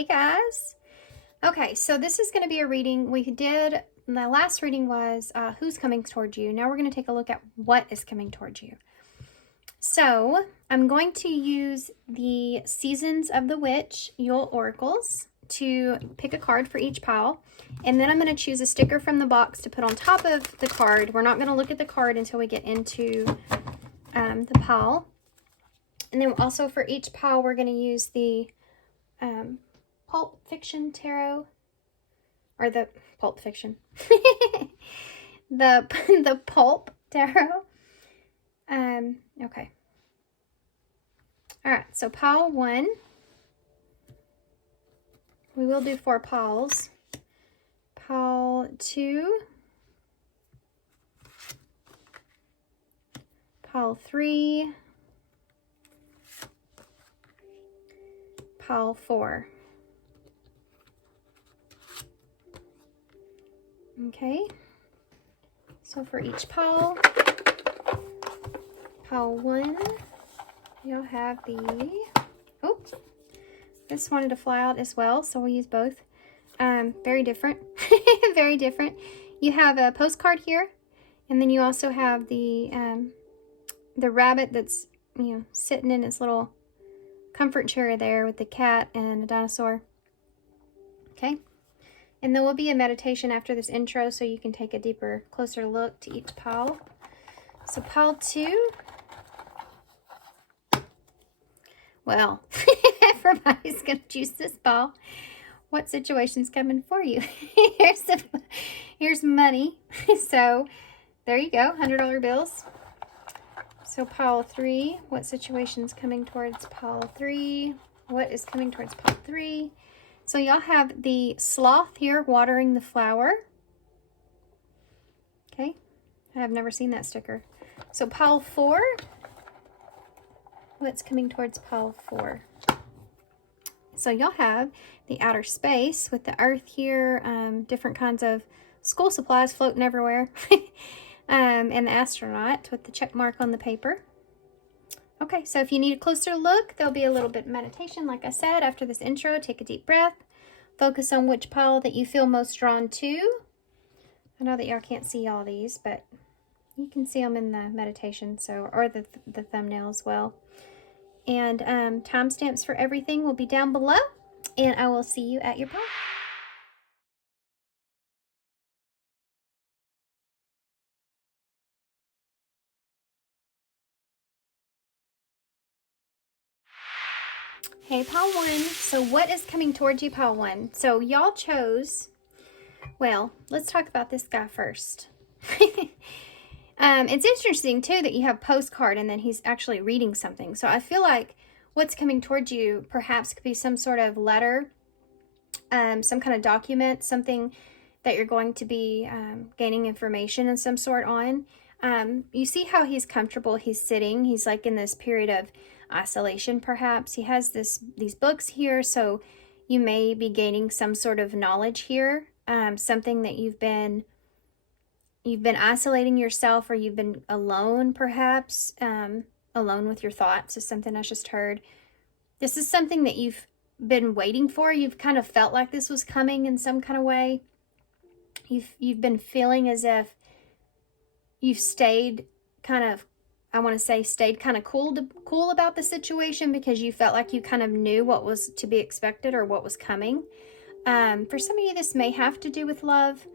Hey guys. Okay, so this is going to be a reading. The last reading was who's coming towards you. Now we're going to take a look at what is coming towards you. So I'm going to use the Seasons of the Witch Yule Oracles to pick a card for each pile. And then I'm going to choose a sticker from the box to put on top of the card. We're not going to look at the card until we get into the pile. And then also for each pile, we're going to use the Pulp Fiction Tarot, or the Pulp Fiction, the Pulp Tarot. Okay. All right, so pile 1. We will do 4 piles. Pile 2. Pile 3. Pile 4. Okay, so for each pile 1, you'll have the, oh, this wanted to fly out as well, so we'll use both. Very different, very different. You have a postcard here, and then you also have the rabbit that's, sitting in its little comfort chair there with the cat and a dinosaur. Okay. And there will be a meditation after this intro so you can take a deeper, closer look to each pile. So pile 2. Well, everybody's going to choose this pile. What situation's coming for you? Here's money. So there you go, $100 bills. So pile 3, what situation's coming towards pile 3? What is coming towards pile 3? So y'all have the sloth here watering the flower. Okay, I have never seen that sticker. So pile 4, what's coming towards pile 4? So y'all have the outer space with the earth here, different kinds of school supplies floating everywhere, and the astronaut with the check mark on the paper. Okay, so if you need a closer look, there'll be a little bit of meditation, like I said, after this intro. Take a deep breath. Focus on which pile that you feel most drawn to. I know that y'all can't see all these, but you can see them in the meditation, or the thumbnail as well. And timestamps for everything will be down below, and I will see you at your pile. Hey, pile 1. So what is coming towards you, pile 1? So y'all chose, well, let's talk about this guy first. It's interesting, too, that you have postcard and then he's actually reading something. So I feel like what's coming towards you perhaps could be some sort of letter, some kind of document, something that you're going to be gaining information in some sort on. You see how he's comfortable, he's sitting, he's like in this period of isolation perhaps. He has these books here, so you may be gaining some sort of knowledge here, something that you've been isolating yourself, or you've been alone perhaps, alone with your thoughts is something I just heard. This is something that you've been waiting for. You've kind of felt like this was coming in some kind of way. You've been feeling as if you've stayed kind of, I want to say stayed kind of cool about the situation because you felt like you kind of knew what was to be expected or what was coming. For some of you, this may have to do with love.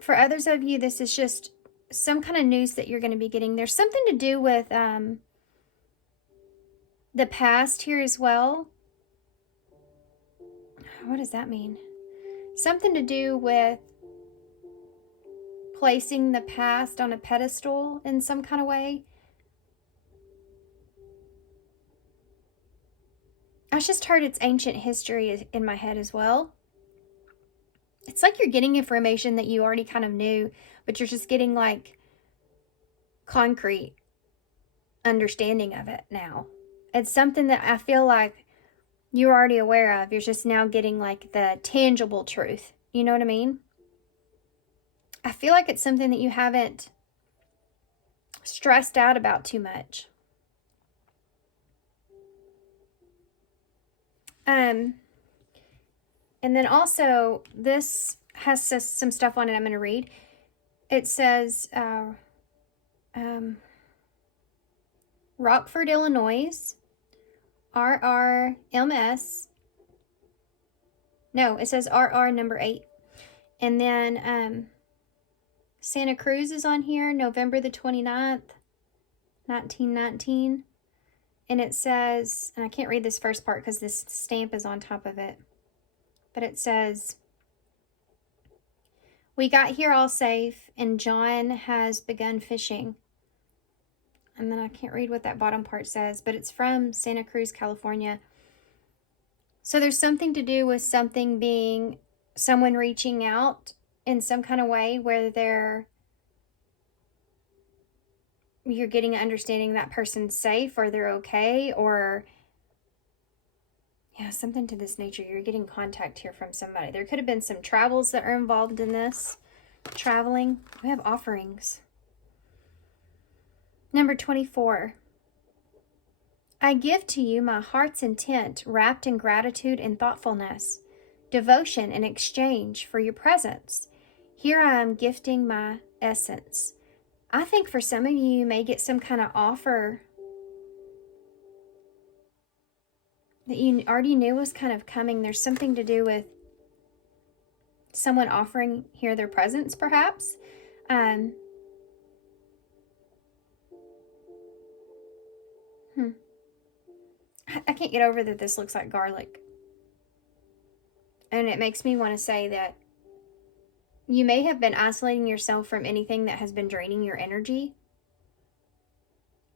For others of you, this is just some kind of news that you're going to be getting. There's something to do with the past here as well. What does that mean? Something to do with placing the past on a pedestal in some kind of way. I just heard it's ancient history in my head as well. It's like you're getting information that you already kind of knew, but you're just getting like concrete understanding of it now. It's something that I feel like you're already aware of. You're just now getting like the tangible truth. You know what I mean? I feel like it's something that you haven't stressed out about too much. And then also, this has some stuff on it I'm going to read. It says, Rockford, Illinois, RRMS. No, it says RR number 8. And then Santa Cruz is on here, November the 29th, 1919. And it says, and I can't read this first part because this stamp is on top of it. But it says, we got here all safe and John has begun fishing. And then I can't read what that bottom part says, but it's from Santa Cruz, California. So there's something to do with something being, someone reaching out in some kind of way where you're getting an understanding that person's safe or they're okay, or yeah, something to this nature. You're getting contact here from somebody. There could have been some travels that are involved in this. Traveling. We have offerings. Number 24. I give to you my heart's intent, wrapped in gratitude and thoughtfulness, devotion and exchange for your presence. Here I am gifting my essence. I think for some of you may get some kind of offer that you already knew was kind of coming. There's something to do with someone offering here their presence, perhaps. I can't get over that this looks like garlic. And it makes me want to say that you may have been isolating yourself from anything that has been draining your energy.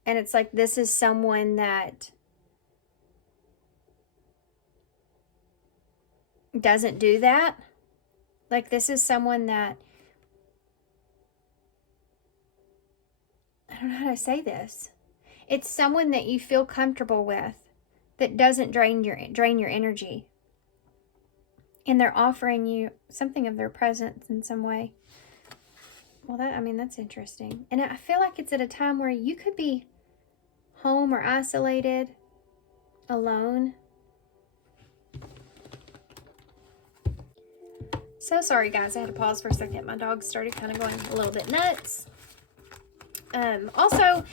And it's like this is someone that doesn't do that. Like this is someone that, I don't know how to say this. It's someone that you feel comfortable with that doesn't drain your energy. And they're offering you something of their presence in some way. Well, that's interesting. And I feel like it's at a time where you could be home or isolated, alone. So sorry, guys. I had to pause for a second. My dog started kind of going a little bit nuts. Also,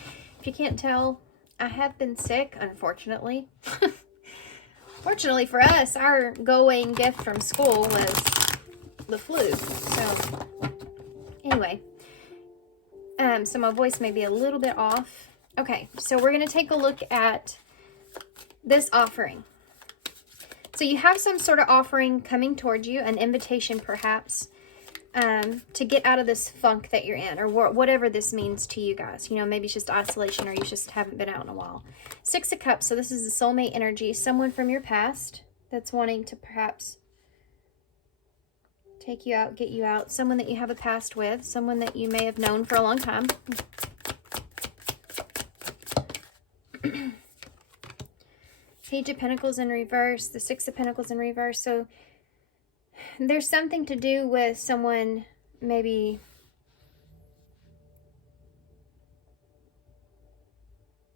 if you can't tell, I have been sick, unfortunately. Fortunately for us, our going gift from school was the flu. So, anyway. So my voice may be a little bit off. Okay, so we're going to take a look at this offering. So you have some sort of offering coming towards you, an invitation perhaps, to get out of this funk that you're in, or whatever this means to you guys. You know, maybe it's just isolation, or you just haven't been out in a while. 6 of Cups, so this is the soulmate energy, someone from your past that's wanting to perhaps take you out, get you out, someone that you have a past with, someone that you may have known for a long time. Page of Pentacles in reverse, the 6 of Pentacles in reverse. So there's something to do with someone maybe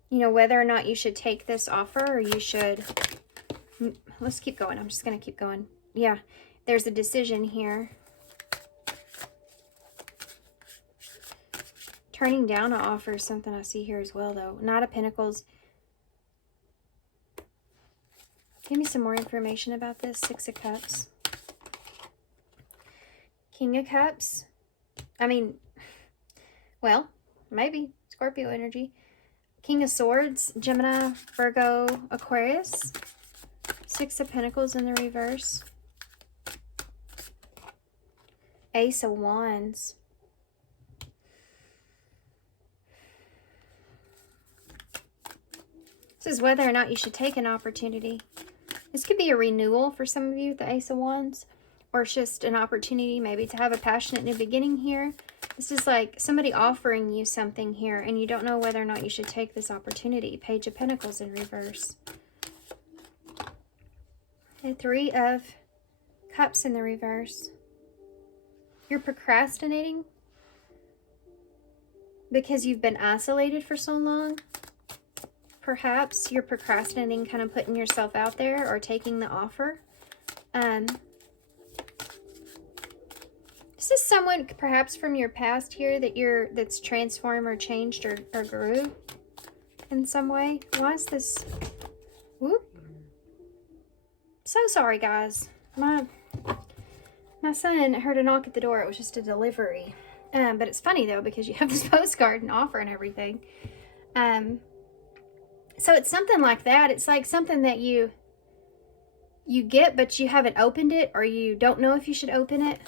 whether or not you should take this offer or you should, let's keep going. I'm just going to keep going. Yeah, there's a decision here. Turning down an offer is something I see here as well, though. Knight of Pentacles. Give me some more information about this. 6 of Cups. King of Cups. Well, maybe. Scorpio energy. King of Swords. Gemini, Virgo, Aquarius. 6 of Pentacles in the reverse. Ace of Wands. This is whether or not you should take an opportunity. This could be a renewal for some of you with the Ace of Wands, or it's just an opportunity maybe to have a passionate new beginning here. This is like somebody offering you something here, and you don't know whether or not you should take this opportunity. Page of Pentacles in reverse. And 3 of Cups in the reverse. You're procrastinating because you've been isolated for so long. Perhaps you're procrastinating, kind of putting yourself out there or taking the offer. This is someone perhaps from your past here that's transformed or changed or grew in some way. Why is this? Whoop. So sorry, guys. My son heard a knock at the door. It was just a delivery. But it's funny though, because you have this postcard and offer and everything. So it's something like that. It's like something that you get, but you haven't opened it, or you don't know if you should open it.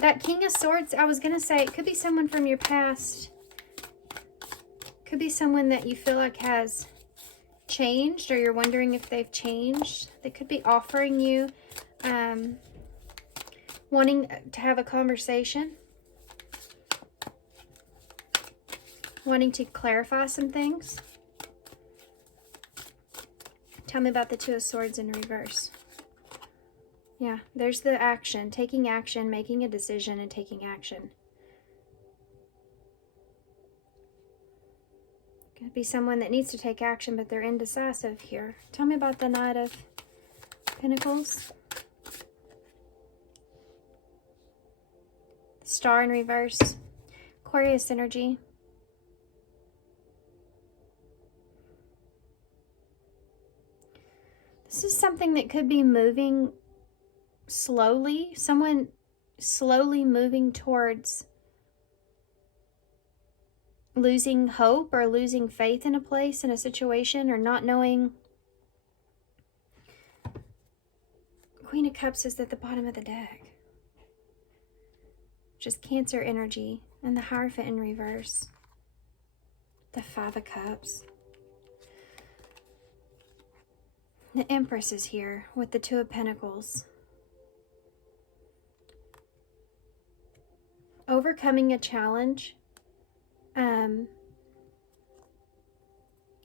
That King of Swords, I was going to say, it could be someone from your past. Could be someone that you feel like has changed, or you're wondering if they've changed. They could be offering you, wanting to have a conversation. Wanting to clarify some things. Tell me about the Two of Swords in reverse. Yeah, there's the action. Taking action, making a decision, and taking action. Could be someone that needs to take action, but they're indecisive here. Tell me about the Knight of Pentacles. Star in reverse. Aquarius energy. This is something that could be moving slowly. Someone slowly moving towards losing hope or losing faith in a place, in a situation, or not knowing. Queen of Cups is at the bottom of the deck, which is Cancer energy, and the Hierophant in reverse. The Five of Cups. The Empress is here with the Two of Pentacles. Overcoming a challenge.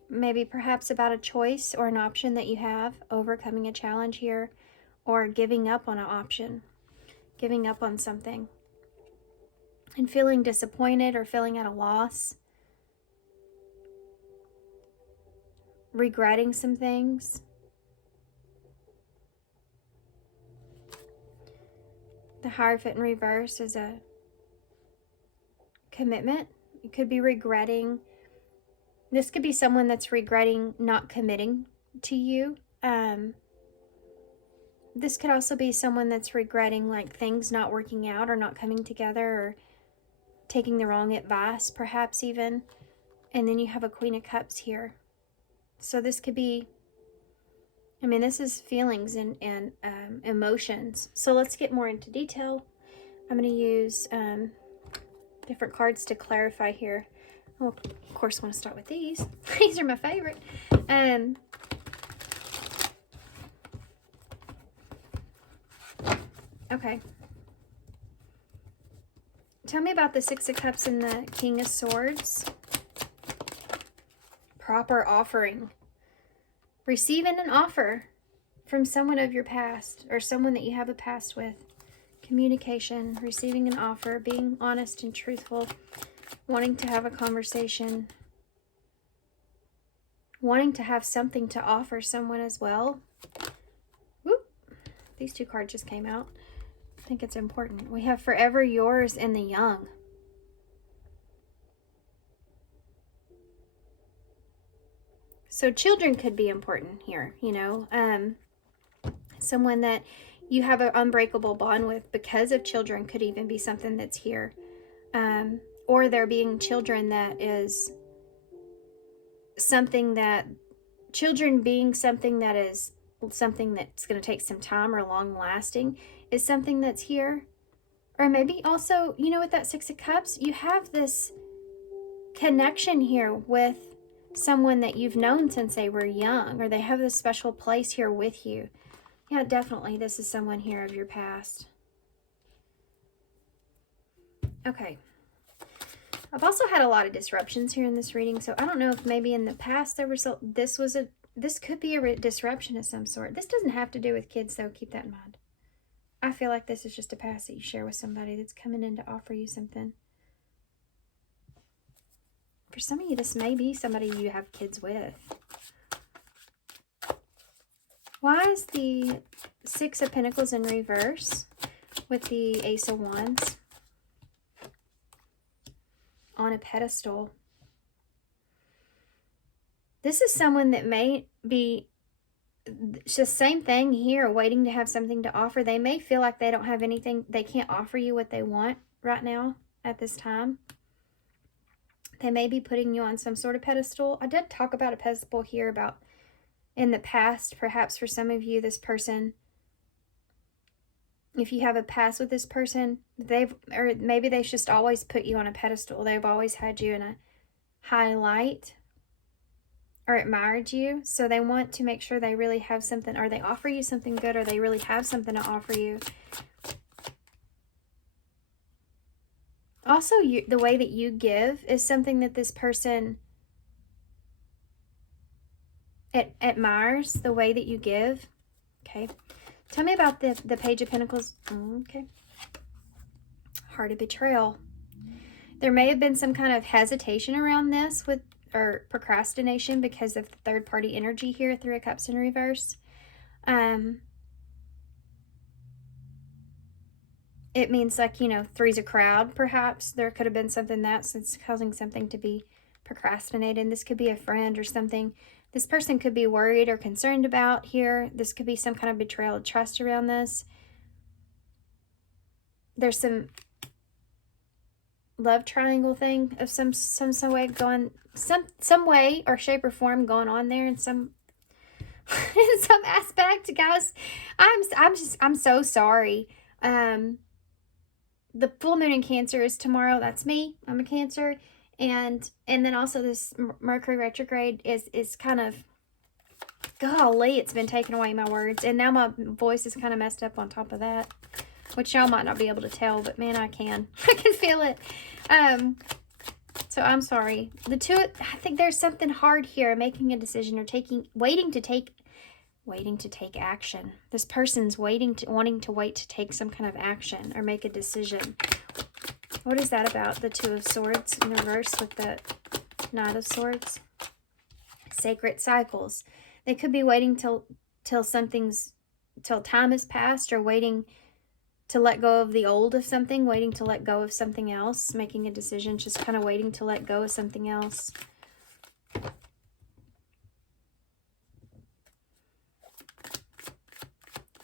Maybe perhaps about a choice or an option that you have. Overcoming a challenge here, or giving up on an option. Giving up on something. And feeling disappointed or feeling at a loss. Regretting some things. The Hierophant in reverse is a commitment. You could be regretting. This could be someone that's regretting not committing to you. This could also be someone that's regretting like things not working out or not coming together, or taking the wrong advice perhaps even. And then you have a Queen of Cups here. So this could be, I mean, this is feelings and emotions. So let's get more into detail. I'm going to use different cards to clarify here. Oh, of course, I want to start with these. These are my favorite. Okay. Tell me about the Six of Cups and the King of Swords. Proper offering. Receiving an offer from someone of your past, or someone that you have a past with. Communication, receiving an offer, being honest and truthful, wanting to have a conversation, wanting to have something to offer someone as well. Whoop. These two cards just came out. I think it's important. We have Forever Yours and the Young. So children could be important here, you know. Someone that you have an unbreakable bond with because of children could even be something that's here. Or there being children that is something that, children being something that is something that's going to take some time or long lasting is something that's here. Or maybe also, you know, with that Six of Cups, you have this connection here with someone that you've known since they were young, or they have this special place here with you. Yeah, definitely this is someone here of your past. Okay. I've also had a lot of disruptions here in this reading, so I don't know if maybe in the past there was this could be a disruption of some sort. This doesn't have to do with kids though, keep that in mind. I feel like this is just a past that you share with somebody that's coming in to offer you something. For some of you, this may be somebody you have kids with. Why is the Six of Pentacles in reverse with the Ace of Wands on a pedestal. This is someone that may be just same thing here, waiting to have something to offer. They may feel like they don't have anything, they can't offer you what they want right now at this time. They may be putting you on some sort of pedestal. I did talk about a pedestal here about in the past. Perhaps for some of you, this person, if you have a past with this person, or maybe they've just always put you on a pedestal. They've always had you in a high light or admired you. So they want to make sure they really have something, or they offer you something good, or they really have something to offer you. Also, the way that you give is something that this person admires, the way that you give. Okay. Tell me about the Page of Pentacles. Okay. Heart of Betrayal. There may have been some kind of hesitation around this or procrastination because of the third party energy here, Three of Cups in reverse. It means like, you know, three's a crowd, perhaps. There could have been something that's causing something to be procrastinated. This could be a friend or something. This person could be worried or concerned about here. This could be some kind of betrayal of trust around this. There's some love triangle thing of some way going, some way or shape or form going on there in some in some aspect, guys. I'm so sorry. The full moon in Cancer is tomorrow. That's me. I'm a Cancer. And then also this Mercury retrograde is kind of, golly, it's been taking away my words. And now my voice is kind of messed up on top of that, which y'all might not be able to tell, but man, I can. I can feel it. So I'm sorry. I think there's something hard here, making a decision or waiting to take action. This person's wanting to wait to take some kind of action or make a decision. What is that about? The Two of Swords in reverse with the Knight of Swords. Sacred cycles. They could be waiting till time has passed, or waiting to let go of the old of something, waiting to let go of something else, making a decision, just kind of waiting to let go of something else.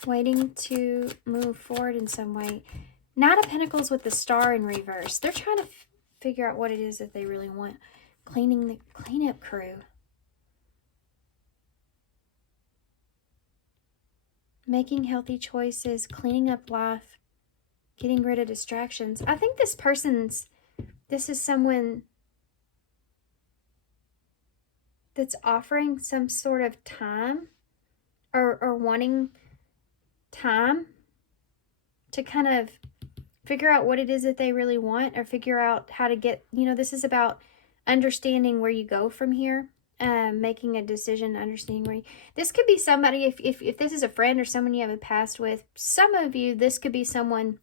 Waiting to move forward in some way. Knight of Pentacles with the Star in reverse. They're trying to figure out what it is that they really want. Cleaning the cleanup crew. Making healthy choices, cleaning up life, getting rid of distractions. I think this is someone that's offering some sort of time or wanting time to kind of figure out what it is that they really want, or figure out how to get, this is about understanding where you go from here, making a decision, understanding where this could be somebody, if this is a friend or someone you have a past with, some of you, this could be someone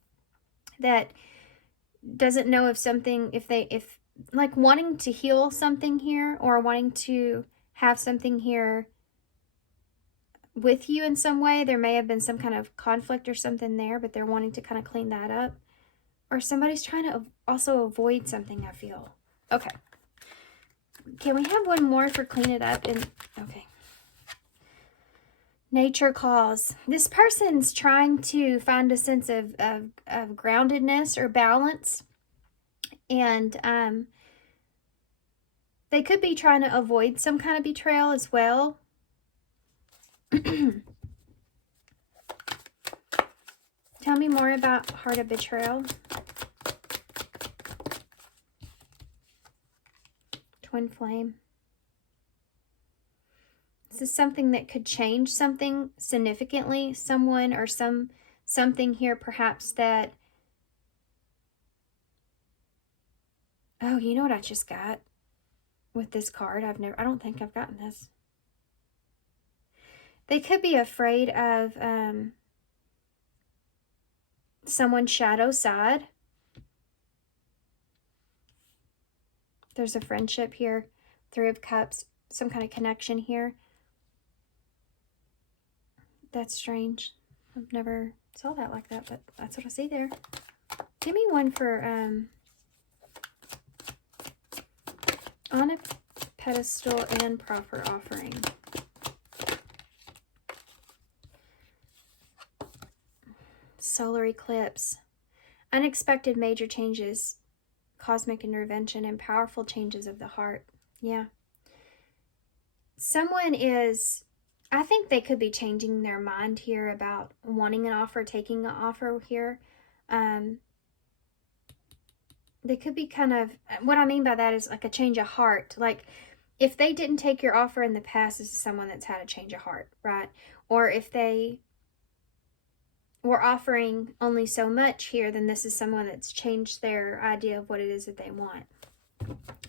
that doesn't know if something, if like wanting to heal something here, or wanting to have something here with you in some way. There may have been some kind of conflict or something there, but they're wanting to kind of clean that up. Or somebody's trying to also avoid something, I feel. Okay. Can we have one more for clean it up? Okay. Nature calls. This person's trying to find a sense of groundedness or balance. And they could be trying to avoid some kind of betrayal as well. Tell me more about Heart of Betrayal. TwinFlame. This is something that could change something significantly. Someone or something here perhaps that... Oh, you know what I just got with this card? I don't think I've gotten this. They could be afraid of someone's shadow side. There's a friendship here. Three of Cups. Some kind of connection here. That's strange. I've never saw that like that, but that's what I see there. Give me one for on a pedestal and proper offering. Solar eclipse. Unexpected major changes, cosmic intervention, and powerful changes of the heart. Yeah. Someone is, I think they could be changing their mind here about wanting an offer, taking an offer here. They could be kind of, what I mean by that is like a change of heart. Like if they didn't take your offer in the past, this is someone that's had a change of heart, right? Or if they were offering only so much here, then this is someone that's changed their idea of what it is that they want.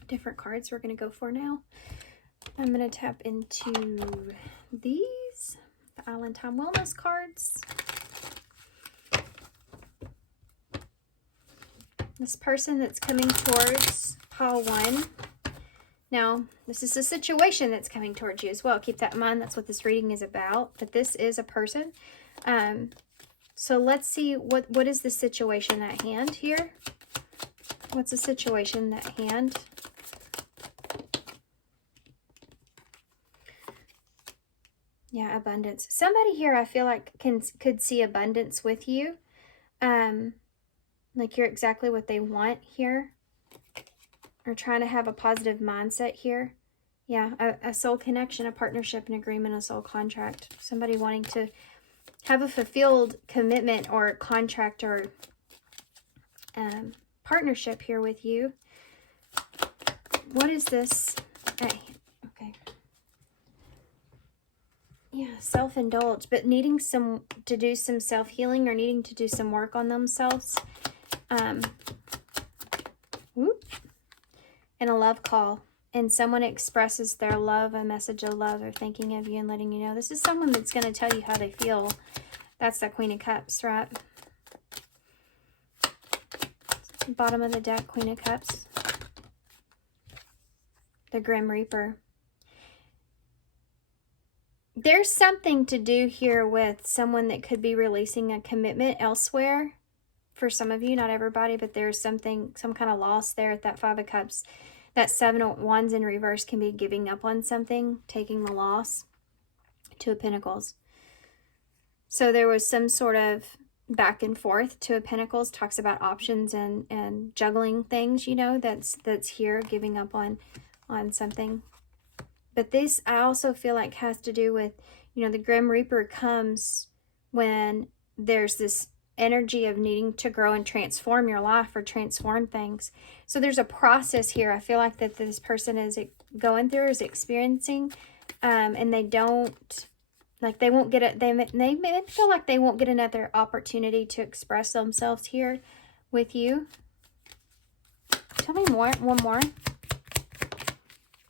Different cards we're going to go for now. I'm going to tap into these, the Island Time Wellness cards. This person that's coming towards pile 1. Now, this is a situation that's coming towards you as well. Keep that in mind. That's what this reading is about. But this is a person. So let's see what is the situation at hand here. What's the situation at hand? Yeah, abundance. Somebody here I feel like could see abundance with you. Like you're exactly what they want here. Or trying to have a positive mindset here. Yeah, a soul connection, a partnership, an agreement, a soul contract. Somebody wanting to have a fulfilled commitment or contract or partnership here with you. What is this? Hey, okay. Yeah, self-indulge, but needing to do some self-healing or needing to do some work on themselves. And a love call. And someone expresses their love, a message of love, or thinking of you and letting you know. This is someone that's going to tell you how they feel. That's the Queen of Cups, right? Bottom of the deck, Queen of Cups. The Grim Reaper. There's something to do here with someone that could be releasing a commitment elsewhere. For some of you, not everybody, but there's some kind of loss there at that 5 of Cups. That 7 of Wands in reverse can be giving up on something, taking the loss. 2 of Pentacles. So there was some sort of back and forth. 2 of Pentacles talks about options and juggling things, you know, that's here, giving up on something. But this, I also feel like, has to do with, you know, the Grim Reaper comes when there's this energy of needing to grow and transform your life or transform things. So there's a process here I feel like that this person is going through, is experiencing, and they don't, like they won't get it, they may feel like they won't get another opportunity to express themselves here with you. Tell me more, one more.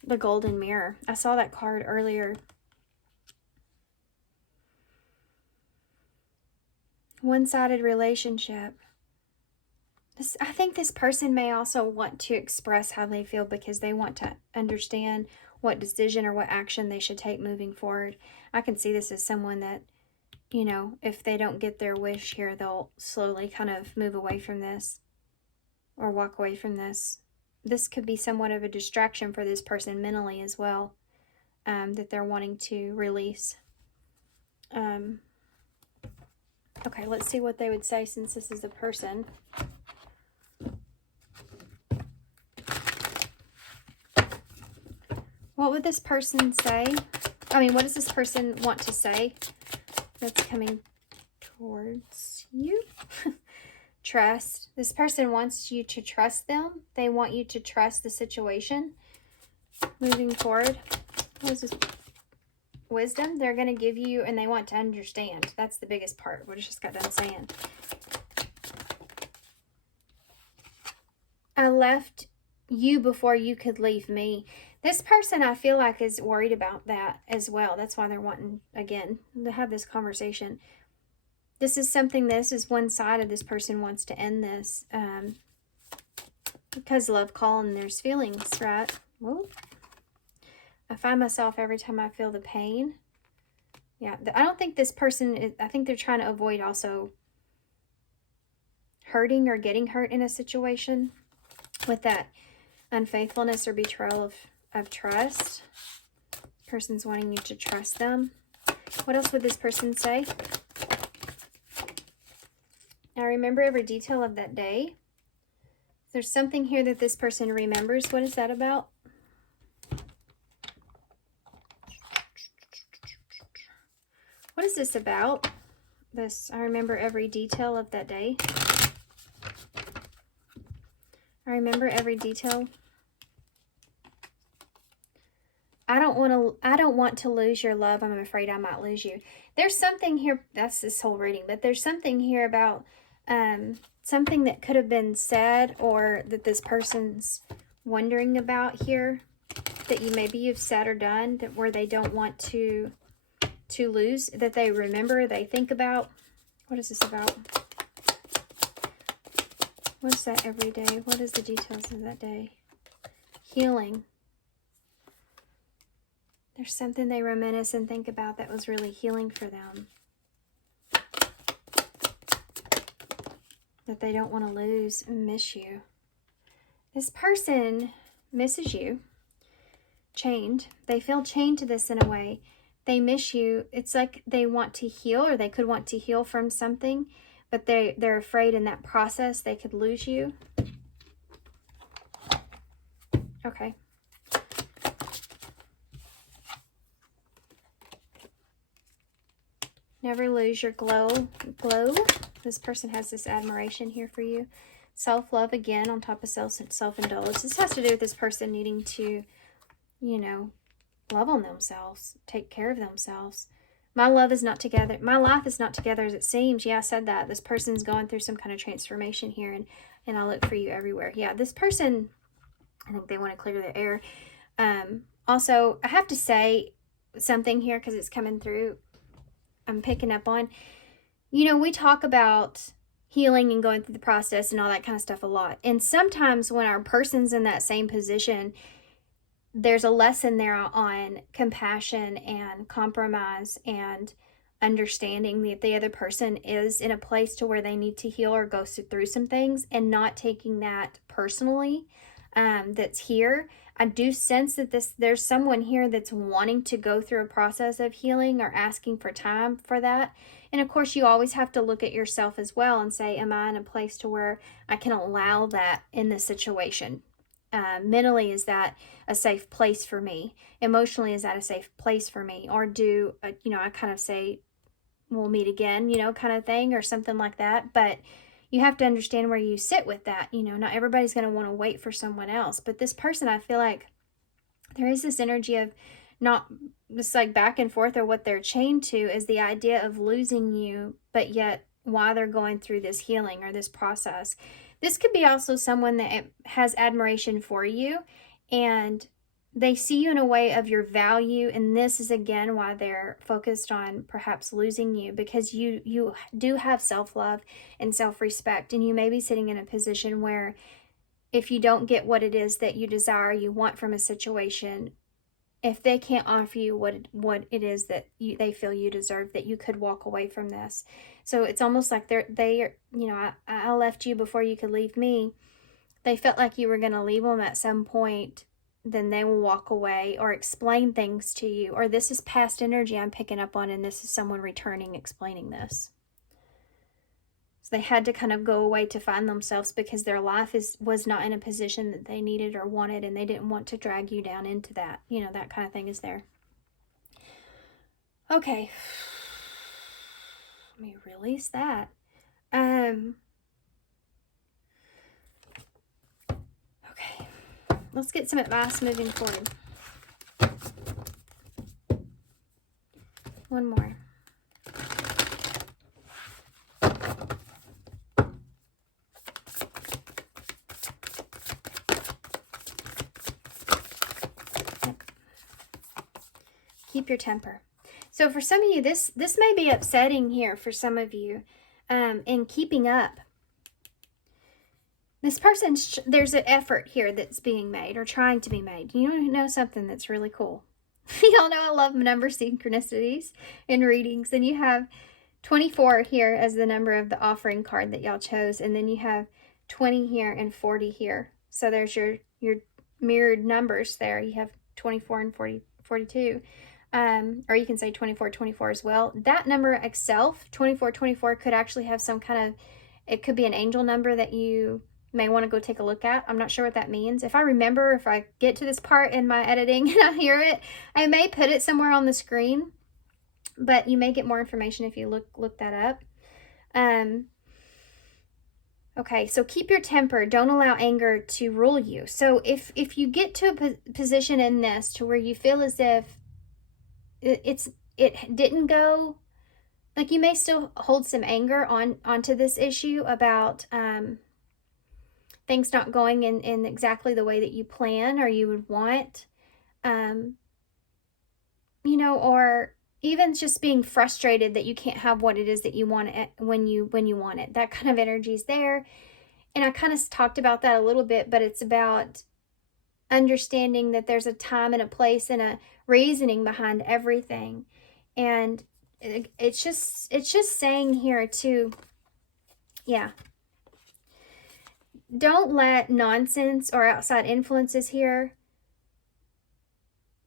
The Golden Mirror. I saw that card earlier. One-sided relationship. I think this person may also want to express how they feel because they want to understand what decision or what action they should take moving forward. I can see this as someone that, you know, if they don't get their wish here, they'll slowly kind of move away from this or walk away from this. This could be somewhat of a distraction for this person mentally as well, that they're wanting to release. Okay, let's see what they would say since this is a person. What would this person say? I mean, what does this person want to say that's coming towards you? Trust. This person wants you to trust them. They want you to trust the situation moving forward. What is this? Wisdom. They're going to give you, and they want to understand. That's the biggest part. What I just got done saying. I left you before you could leave me. This person, I feel like, is worried about that as well. That's why they're wanting, again, to have this conversation. This is something, this is one side of this person wants to end this. Because love call and there's feelings, right? Whoa. I find myself every time I feel the pain. Yeah, I don't think this person is, I think they're trying to avoid also hurting or getting hurt in a situation with that unfaithfulness or betrayal of trust. Person's wanting you to trust them. What else would this person say? I remember every detail of that day. There's something here that this person remembers. What is that about? What is this about? This, I remember every detail of that day. I remember every detail. I don't want to lose your love. I'm afraid I might lose you. There's something here, that's this whole reading, but there's something here about something that could have been said or that this person's wondering about here that you've said or done that where they don't want to lose, that they remember, they think about. What is this about? What is that every day? What is the details of that day? Healing. There's something they reminisce and think about that was really healing for them. That they don't want to lose and miss you. This person misses you. Chained. They feel chained to this in a way. They miss you. It's like they want to heal, or they could want to heal from something, but they're afraid in that process they could lose you. Okay. Never lose your glow. This person has this admiration here for you. Self-love again on top of self-indulgence. This has to do with this person needing to, you know, love on themselves, take care of themselves. My love is not together. My life is not together as it seems. Yeah, I said that. This person's going through some kind of transformation here, and I look for you everywhere. Yeah, this person, I think they want to clear their air. Also, I have to say something here because it's coming through. I'm picking up on, you know, we talk about healing and going through the process and all that kind of stuff a lot. And sometimes when our person's in that same position, there's a lesson there on compassion and compromise and understanding that the other person is in a place to where they need to heal or go through some things and not taking that personally. That's here. I do sense that there's someone here that's wanting to go through a process of healing or asking for time for that. And of course, you always have to look at yourself as well and say, am I in a place to where I can allow that in this situation? Mentally, is that a safe place for me? Emotionally, is that a safe place for me? Or do, I kind of say, we'll meet again, kind of thing or something like that. But you have to understand where you sit with that. Not everybody's going to want to wait for someone else. But this person, I feel like there is this energy of not just like back and forth, or what they're chained to is the idea of losing you, but yet while they're going through this healing or this process. This could be also someone that has admiration for you and they see you in a way of your value. And this is again why they're focused on perhaps losing you, because you do have self-love and self-respect. And you may be sitting in a position where if you don't get what it is that you desire, you want from a situation, if they can't offer you what it is that they feel you deserve, that you could walk away from this. So it's almost like I left you before you could leave me. They felt like you were going to leave them at some point. Then they will walk away or explain things to you. Or this is past energy I'm picking up on, and this is someone returning, explaining this. So they had to kind of go away to find themselves because their life was not in a position that they needed or wanted, and they didn't want to drag you down into that. That kind of thing is there. Okay. Let me release that. Okay. Let's get some advice moving forward. One more. Keep your temper. So for some of you, this may be upsetting here for some of you in keeping up. This person's, there's an effort here that's being made or trying to be made. You know something that's really cool. Y'all know I love number synchronicities in readings. And you have 24 here as the number of the offering card that y'all chose, and then you have 20 here and 40 here. So there's your mirrored numbers there. You have 24 and 42. Or you can say 24, 24 as well. That number itself, 24, 24, could actually have some kind of, it could be an angel number that you may want to go take a look at. I'm not sure what that means. If I remember, if I get to this part in my editing and I hear it, I may put it somewhere on the screen, but you may get more information if you look that up. Okay, so keep your temper. Don't allow anger to rule you. So if you get to a position in this to where you feel as if it didn't go, like, you may still hold some anger onto this issue about things not going in exactly the way that you plan or you would want, you know, or even just being frustrated that you can't have what it is that you want it when you want it. That kind of energy is there. And I kind of talked about that a little bit, but it's about understanding that there's a time and a place and a reasoning behind everything. And it's just saying here too, yeah, don't let nonsense or outside influences here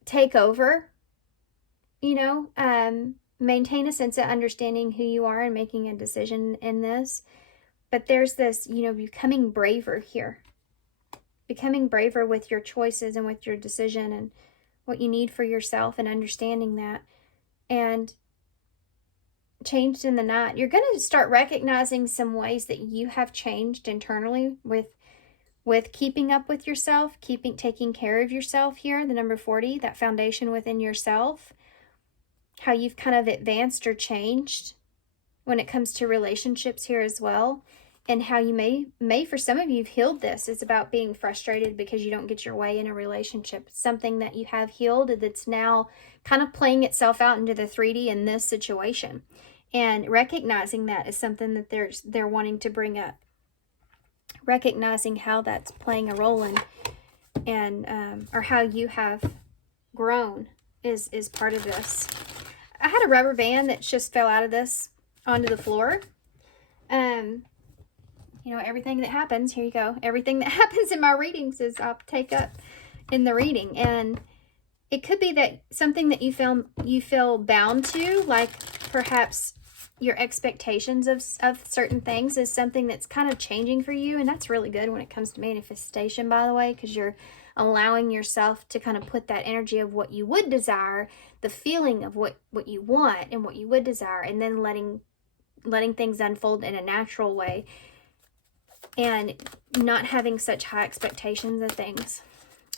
take over. You know, maintain a sense of understanding who you are and making a decision in this. But there's this, you know, becoming braver here. Becoming braver with your choices and with your decision and what you need for yourself, and understanding that. And changed in the night. You're going to start recognizing some ways that you have changed internally with keeping up with yourself, taking care of yourself here, the number 40, that foundation within yourself. How you've kind of advanced or changed when it comes to relationships here as well. And how you may for some of you, have healed this. It's about being frustrated because you don't get your way in a relationship. It's something that you have healed that's now kind of playing itself out into the 3D in this situation. And recognizing that is something that they're wanting to bring up. Recognizing how that's playing a role in, and or how you have grown is part of this. I had a rubber band that just fell out of this onto the floor. You know, everything that happens, here you go. Everything that happens in my readings is I'll take up in the reading. And it could be that something that you feel bound to, like perhaps your expectations of certain things, is something that's kind of changing for you. And that's really good when it comes to manifestation, by the way, because you're allowing yourself to kind of put that energy of what you would desire, the feeling of what you want and what you would desire, and then letting things unfold in a natural way, and not having such high expectations of things.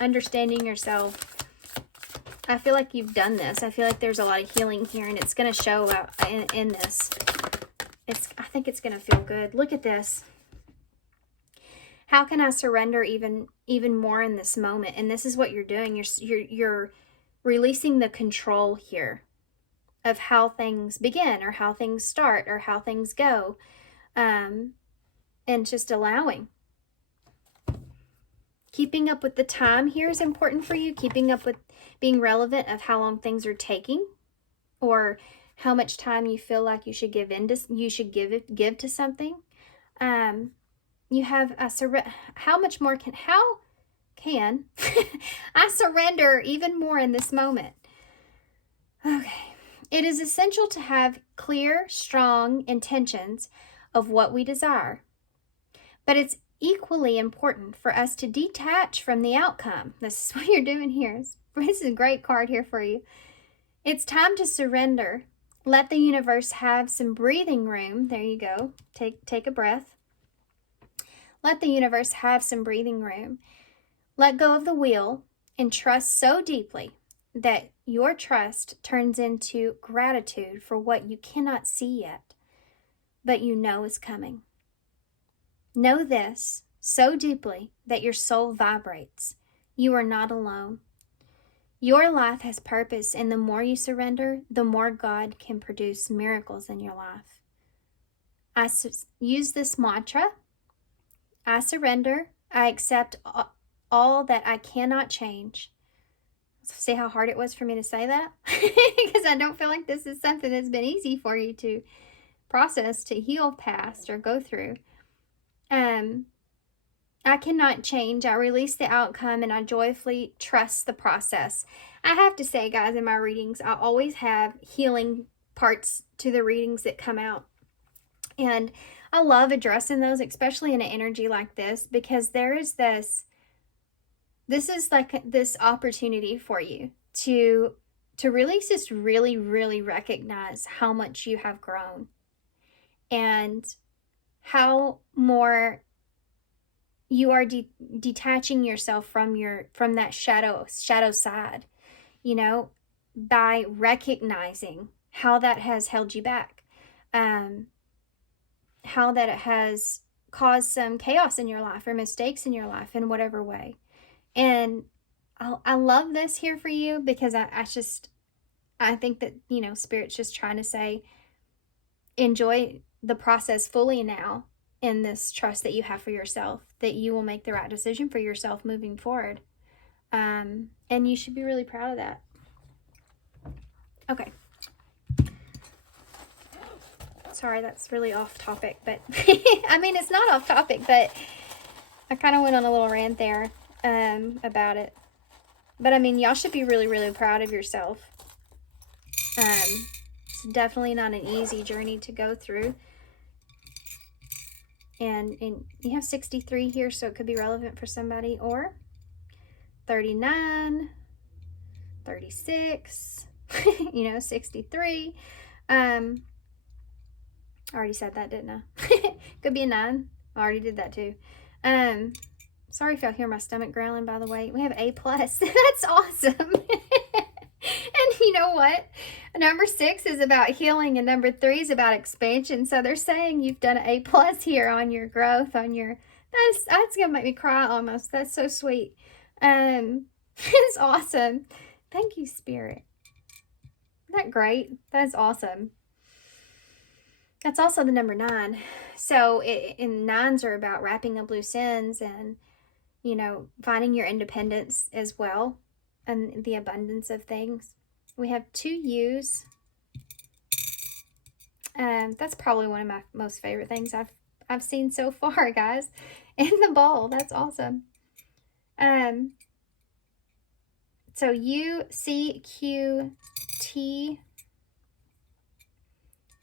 Understanding yourself. I feel like you've done this. I feel like there's a lot of healing here, and it's going to show out in this. I think it's going to feel good. Look at this. How can I surrender even more in this moment? And this is what you're doing. You're releasing the control here of how things begin, or how things start, or how things go, and just allowing. Keeping up with the time here is important for you. Keeping up with being relevant of how long things are taking, or how much time you feel like you should give to something. You have how much more how can I surrender even more in this moment? Okay. It is essential to have clear, strong intentions of what we desire. But it's equally important for us to detach from the outcome. This is what you're doing here. This is a great card here for you. It's time to surrender. Let the universe have some breathing room. There you go. Take a breath. Let the universe have some breathing room. Let go of the wheel and trust so deeply that your trust turns into gratitude for what you cannot see yet, but you know is coming. Know this so deeply that your soul vibrates. You are not alone. Your life has purpose, and the more you surrender, the more God can produce miracles in your life. I use this mantra. I surrender. I accept all that I cannot change. See how hard it was for me to say that? Because I don't feel like this is something that's been easy for you to process to heal past or go through. I cannot change. I release the outcome and I joyfully trust the process. I have to say, guys, in my readings, I always have healing parts to the readings that come out. And I love addressing those, especially in an energy like this, because there is this is like this opportunity for you to really just really, really recognize how much you have grown and how more you are detaching yourself from that shadow side, you know, by recognizing how that has held you back, how that it has caused some chaos in your life or mistakes in your life in whatever way. And I love this here for you, because I think that, you know, Spirit's just trying to say, enjoy the process fully now, in this trust that you have for yourself, that you will make the right decision for yourself moving forward. And you should be really proud of that. Okay. Sorry, that's really off topic, but I mean, it's not off topic, but I kind of went on a little rant there about it. But I mean, y'all should be really, really proud of yourself. It's definitely not an easy journey to go through. And you have 63 here, so it could be relevant for somebody. Or 39, 36, you know, 63. I already said that, didn't I? Could be a 9. I already did that too. Sorry if y'all hear my stomach growling, by the way. We have A+. That's awesome. And you know what? Number 6 is about healing, and number 3 is about expansion. So they're saying you've done an A+ here on your growth, on your, that's gonna make me cry almost. That's so sweet. It's awesome. Thank you, Spirit. Isn't that great? That's awesome. That's also the number 9. So and 9s are about wrapping up loose ends and, you know, finding your independence as well, and the abundance of things. We have 2 U's. That's probably one of my most favorite things I've seen so far, guys, in the bowl. That's awesome. So U, C, Q, T,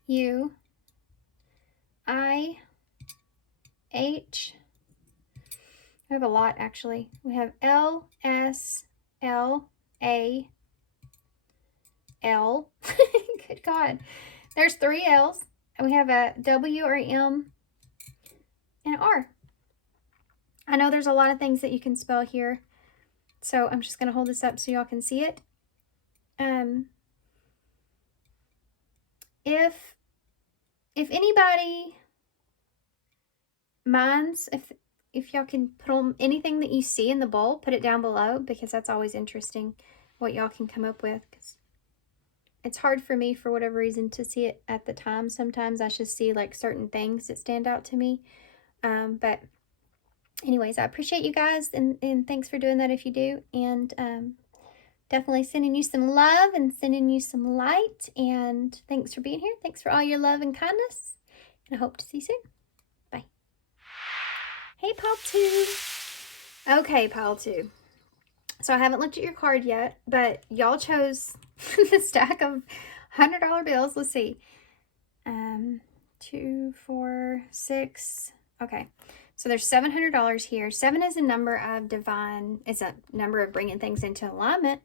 U, I, H. We have a lot, actually. We have L, S, L, A, L. Good God. There's 3 L's. And we have a W or M and an R. I know there's a lot of things that you can spell here, so I'm just going to hold this up so y'all can see it. If anybody minds, if y'all can put on anything that you see in the bowl, put it down below, because that's always interesting what y'all can come up with, because it's hard for me for whatever reason to see it at the time. Sometimes I just see like certain things that stand out to me. But anyways, I appreciate you guys, and thanks for doing that if you do. And definitely sending you some love and sending you some light. And thanks for being here. Thanks for all your love and kindness. And I hope to see you soon. Bye. Hey, Pile 2. Okay, Pile 2. So I haven't looked at your card yet, but y'all chose the stack of $100 bills. Let's see. 2, 4, 6. Okay. So there's $700 here. 7 is a number of divine, it's a number of bringing things into alignment.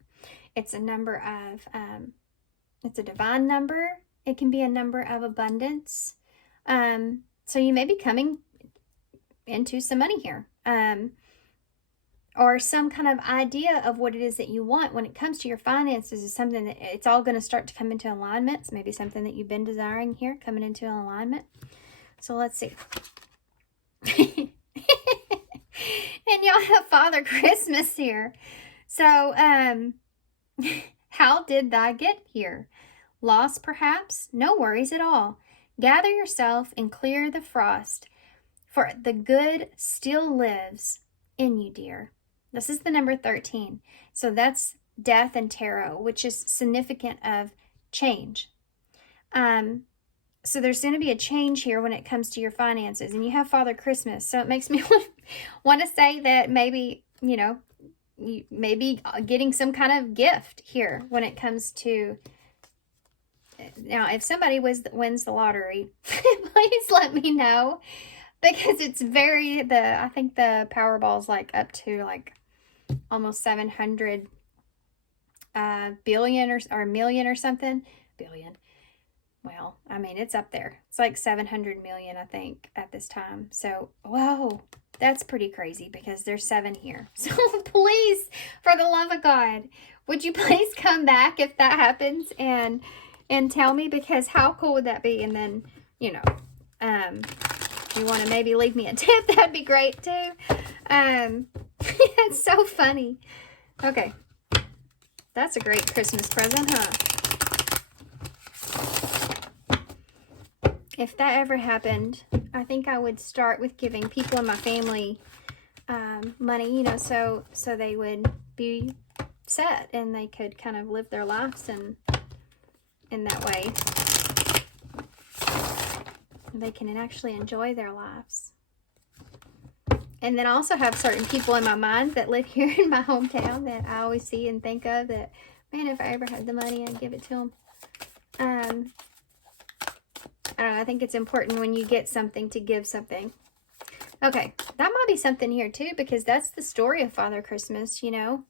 It's a number of, it's a divine number. It can be a number of abundance. So you may be coming into some money here. Or some kind of idea of what it is that you want when it comes to your finances is something that it's all going to start to come into alignment. It's maybe something that you've been desiring here coming into alignment. So let's see. And y'all have Father Christmas here. So, how did thy get here? Loss, perhaps? No worries at all. Gather yourself and clear the frost, for the good still lives in you, dear. This is the number 13. So that's death and tarot, which is significant of change. So there's going to be a change here when it comes to your finances, and you have Father Christmas. So it makes me want to say that maybe, you know, you may be getting some kind of gift here when it comes to. Now, if somebody wins the lottery, please let me know, because it's I think the Powerball's like up to like almost 700 billion or million or something. Billion. Well, I mean, it's up there. It's like 700 million, I think, at this time. So, whoa, that's pretty crazy because there's 7 here. So please, for the love of God, would you please come back if that happens and tell me, because how cool would that be? And then, you know, if you want to maybe leave me a tip, that'd be great too. It's so funny. Okay. That's a great Christmas present, huh? If that ever happened, I think I would start with giving people in my family money, you know, so they would be set and they could kind of live their lives, and in that way they can actually enjoy their lives. And then I also have certain people in my mind that live here in my hometown that I always see and think of that, man, if I ever had the money, I'd give it to them. I don't know, I think it's important when you get something to give something. Okay, that might be something here too, because that's the story of Father Christmas, you know.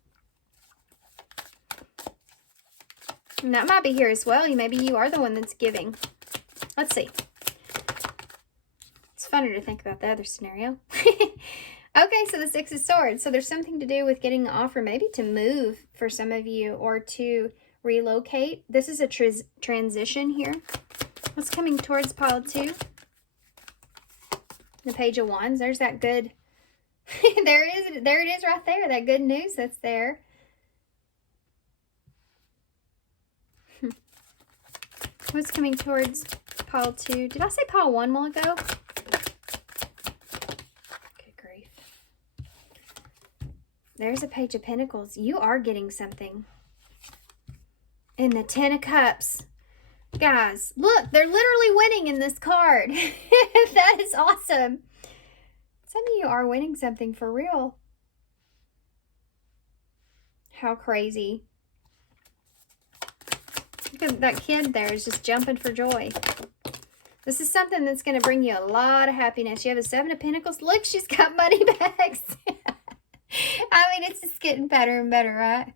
And that might be here as well. Maybe you are the one that's giving. Let's see. It's funner to think about the other scenario. Okay, so the 6 of Swords. So there's something to do with getting an offer, maybe to move for some of you, or to relocate. This is a transition here. What's coming towards pile 2? The Page of Wands. There's that good. There it is right there. That good news that's there. What's coming towards pile 2? Did I say pile 1 a while ago? Good grief. There's a Page of Pentacles. You are getting something. And the 10 of Cups. Guys, look, they're literally winning in this card. That is awesome. Some of you are winning something for real. How crazy. Look at that kid there is just jumping for joy. This is something that's going to bring you a lot of happiness. You have a 7 of Pentacles. Look, she's got money bags. I mean, it's just getting better and better, right?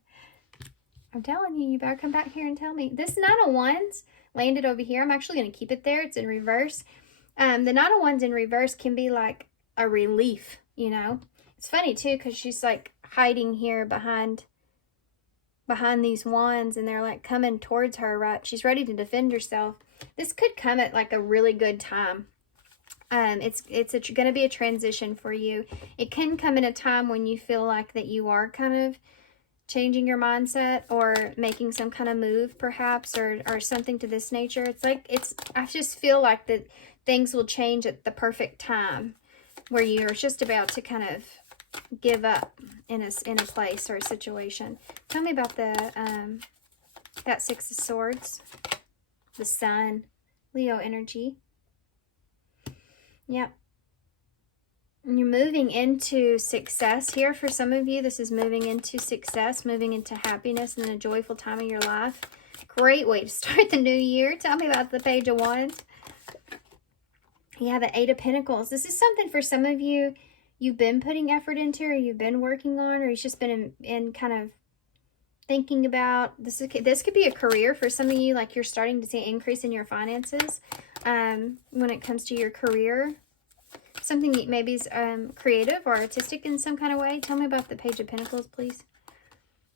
I'm telling you, you better come back here and tell me. This 9 of Wands landed over here. I'm actually going to keep it there. It's in reverse. The 9 of Wands in reverse can be like a relief, you know. It's funny too, because she's like hiding here behind these wands, and they're like coming towards her, right? She's ready to defend herself. This could come at like a really good time. It's going to be a transition for you. It can come in a time when you feel like that you are kind of changing your mindset or making some kind of move perhaps, or something to this nature. It's like, I just feel like that things will change at the perfect time where you're just about to kind of give up in a place or a situation. Tell me about the that 6 of Swords, the Sun, Leo energy. Yep. You're moving into success here. For some of you, this is moving into success, moving into happiness and a joyful time of your life. Great way to start the new year. Tell me about the Page of Wands. Yeah, the 8 of Pentacles. This is something for some of you you've been putting effort into, or you've been working on, or you've just been in kind of thinking about. This could be a career for some of you, like you're starting to see an increase in your finances when it comes to your career. Something that maybe is creative or artistic in some kind of way. Tell me about the Page of Pentacles, please.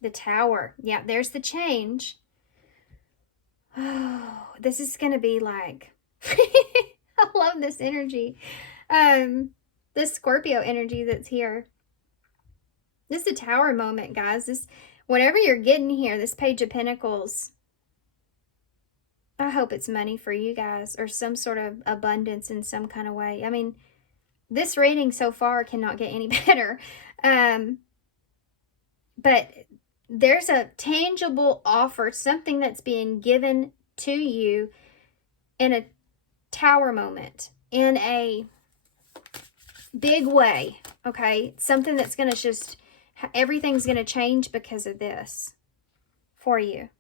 The Tower. Yeah, there's the change. Oh, this is going to be like... I love this energy. This Scorpio energy that's here. This is a Tower moment, guys. This, whatever you're getting here, this Page of Pentacles, I hope it's money for you guys, or some sort of abundance in some kind of way. I mean, this reading so far cannot get any better. But there's a tangible offer, something that's being given to you in Tower moment in a big way, okay? Something that's going to just, everything's going to change because of this for you.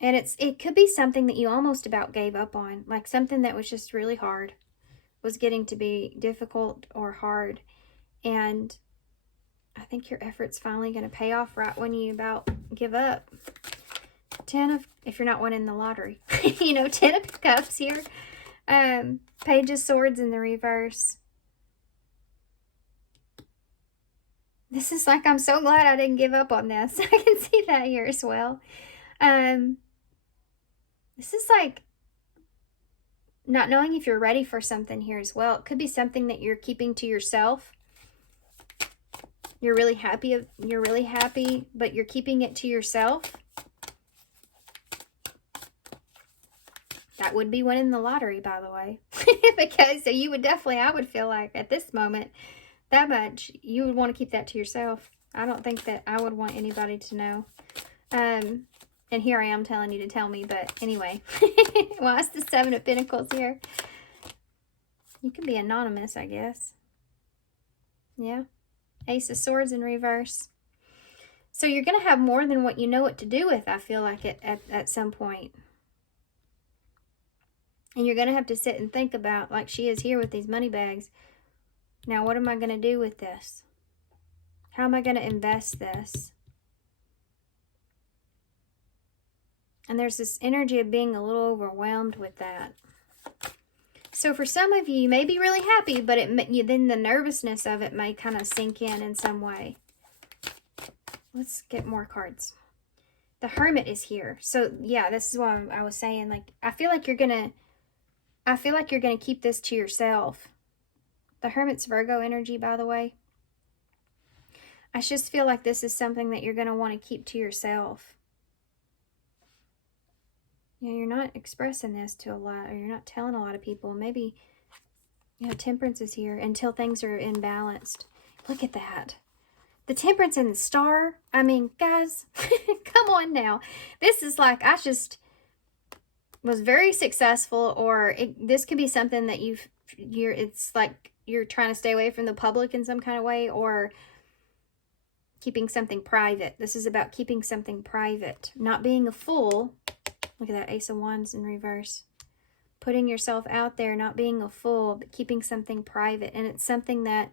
And it could be something that you almost about gave up on, like something that was just really hard, was getting to be difficult or hard. And I think your effort's finally going to pay off right when you about give up. 10 of, if you're not winning the lottery, you know, 10 of Cups here. Page of Swords in the reverse. This is like, I'm so glad I didn't give up on this. I can see that here as well. This is like not knowing if you're ready for something here as well. It could be something that you're keeping to yourself. You're really happy, but you're keeping it to yourself. That would be winning the lottery, by the way. Because so you would definitely, I would feel like at this moment, that much, you would want to keep that to yourself. I don't think that I would want anybody to know. And here I am telling you to tell me, but anyway. Well, it's the 7 of Pentacles here. You can be anonymous, I guess. Yeah. Ace of Swords in reverse. So you're going to have more than what you know what to do with, I feel like, at some point. And you're going to have to sit and think about, like she is here with these money bags. Now, what am I going to do with this? How am I going to invest this? And there's this energy of being a little overwhelmed with that. So for some of you, you may be really happy, but then the nervousness of it may kind of sink in some way. Let's get more cards. The Hermit is here. So yeah, this is what I was saying. Like, I feel like you're gonna keep this to yourself. The Hermit's Virgo energy, by the way. I just feel like this is something that you're gonna want to keep to yourself. You know, you're not expressing this to a lot, or you're not telling a lot of people. Maybe, you know, Temperance is here until things are imbalanced. Look at that. The Temperance and the Star. I mean, guys, come on now. This is like, I just was very successful, or this could be something that it's like you're trying to stay away from the public in some kind of way, or keeping something private. This is about keeping something private, not being a fool. Look at that Ace of Wands in reverse. Putting yourself out there, not being a fool, but keeping something private. And it's something that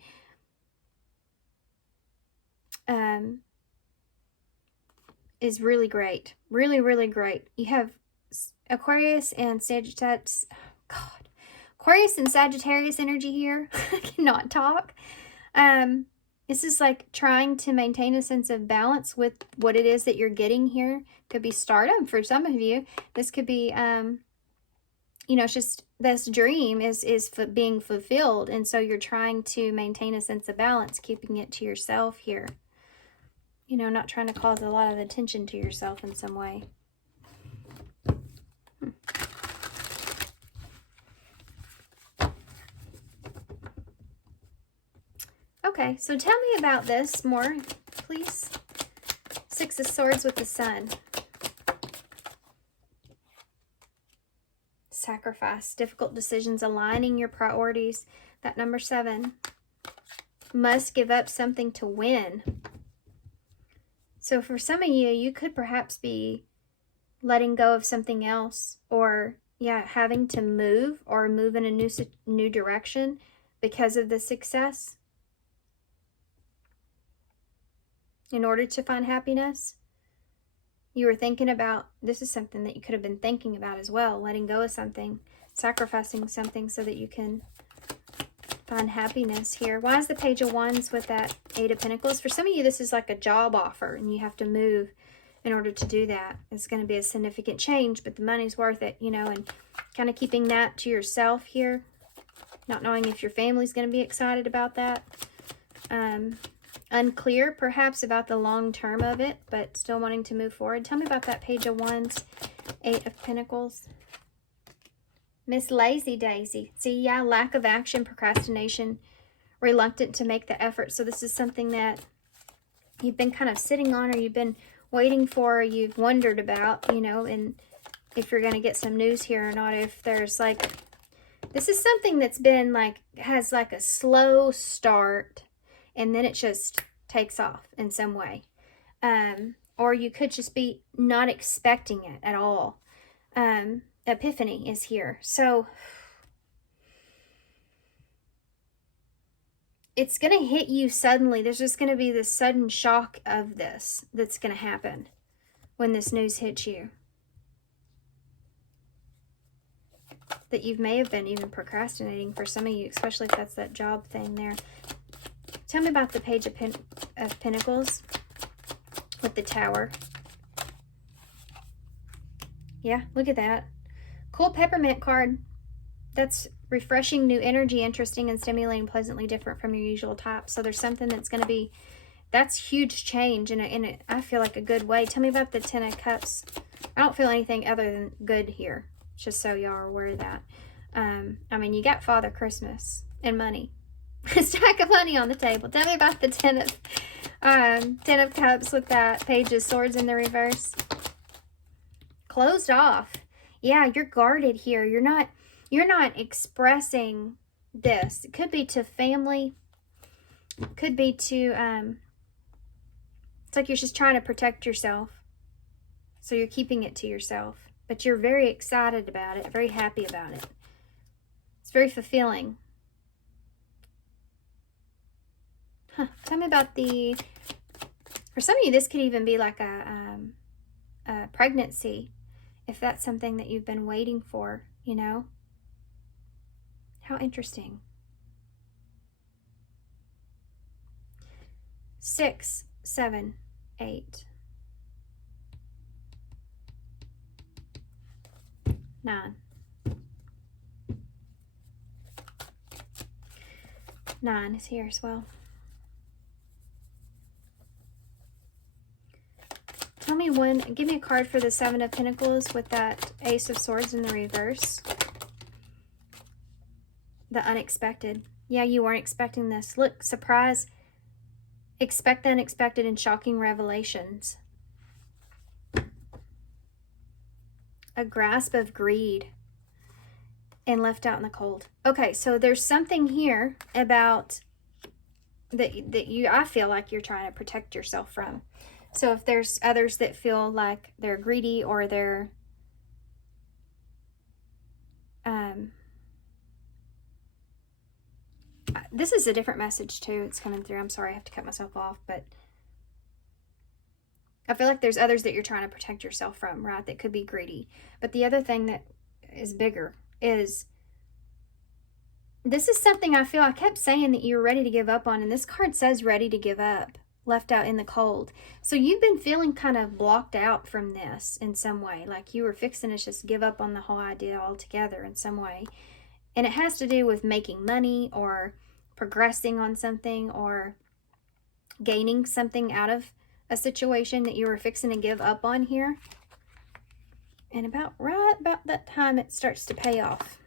is really great. Really, really great. You have Aquarius and Sagittarius. God. Aquarius and Sagittarius energy here. I cannot talk. This is like trying to maintain a sense of balance with what it is that you're getting here. Could be stardom for some of you. This could be, you know, it's just this dream is being fulfilled. And so you're trying to maintain a sense of balance, keeping it to yourself here. You know, not trying to cause a lot of attention to yourself in some way. Okay, so tell me about this more, please. 6 of Swords with the Sun. Sacrifice, difficult decisions, aligning your priorities. That number 7. Must give up something to win. So for some of you, you could perhaps be letting go of something else, or yeah, having to move or move in a new direction because of the success. In order to find happiness, you were thinking about, this is something that you could have been thinking about as well, letting go of something, sacrificing something so that you can find happiness here. Why is the Page of Wands with that 8 of Pentacles? For some of you, this is like a job offer and you have to move in order to do that. It's going to be a significant change, but the money's worth it, you know, and kind of keeping that to yourself here, not knowing if your family's going to be excited about that. Unclear, perhaps, about the long term of it, but still wanting to move forward. Tell me about that Page of Wands, 8 of Pentacles. Miss Lazy Daisy. See, yeah, lack of action, procrastination, reluctant to make the effort. So this is something that you've been kind of sitting on, or you've been waiting for, or you've wondered about, you know, and if you're going to get some news here or not. If there's like, this is something that's been like, has like a slow start and then it just takes off in some way. Or you could just be not expecting it at all. Epiphany is here. So it's going to hit you suddenly. There's just going to be this sudden shock of this that's going to happen when this news hits you. That you may have been even procrastinating for some of you, especially if that's that job thing there. Tell me about the Page of Pentacles with the Tower. Yeah, look at that. Cool peppermint card. That's refreshing, new energy, interesting and stimulating, pleasantly different from your usual type. So there's something that's going to be, that's huge change in a, I feel like a good way. Tell me about the Ten of Cups. I don't feel anything other than good here, just so y'all are aware of that. I mean, you got Father Christmas and money. A stack of money on the table. Tell me about the Ten of Cups with that Page of Swords in the reverse. Closed off. Yeah, you're guarded here. You're not expressing this. It could be to family. Could be to, it's like you're just trying to protect yourself. So you're keeping it to yourself. But you're very excited about it, very happy about it. It's very fulfilling. Huh. Tell me about the, for some of you, this could even be like a pregnancy, if that's something that you've been waiting for, you know? How interesting. 6, 7, 8, 9. 9 is here as well. Tell me one, give me a card for the Seven of Pentacles with that Ace of Swords in the reverse. The unexpected. Yeah, you weren't expecting this. Look, surprise. Expect the unexpected and shocking revelations. A grasp of greed and left out in the cold. Okay, so there's something here about that you, I feel like you're trying to protect yourself from. So if there's others that feel like they're greedy or they're this is a different message too. It's coming through. I'm sorry, I have to cut myself off, but I feel like there's others that you're trying to protect yourself from, right? That could be greedy. But the other thing that is bigger is this is something I feel I kept saying that you were ready to give up on, and this card says ready to give up. Left out in the cold. So you've been feeling kind of blocked out from this in some way, like you were fixing to just give up on the whole idea altogether in some way. And it has to do with making money or progressing on something or gaining something out of a situation that you were fixing to give up on here. And right about that time it starts to pay off.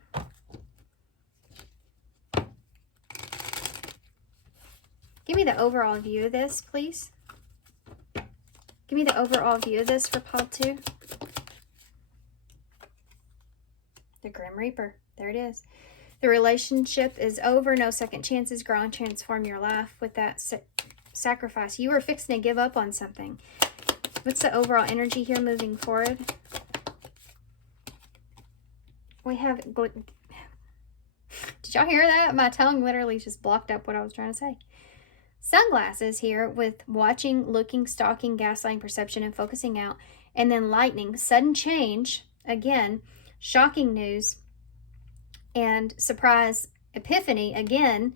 Give me the overall view of this, please. Give me the overall view of this for pile 2. The Grim Reaper. There it is. The relationship is over. No second chances. Grow and transform your life with that sacrifice. You were fixing to give up on something. What's the overall energy here moving forward? We have... Did y'all hear that? My tongue literally just blocked up what I was trying to say. Sunglasses here with watching, looking, stalking, gaslighting, perception, and focusing out. And then lightning, sudden change, again, shocking news, and surprise, epiphany, again,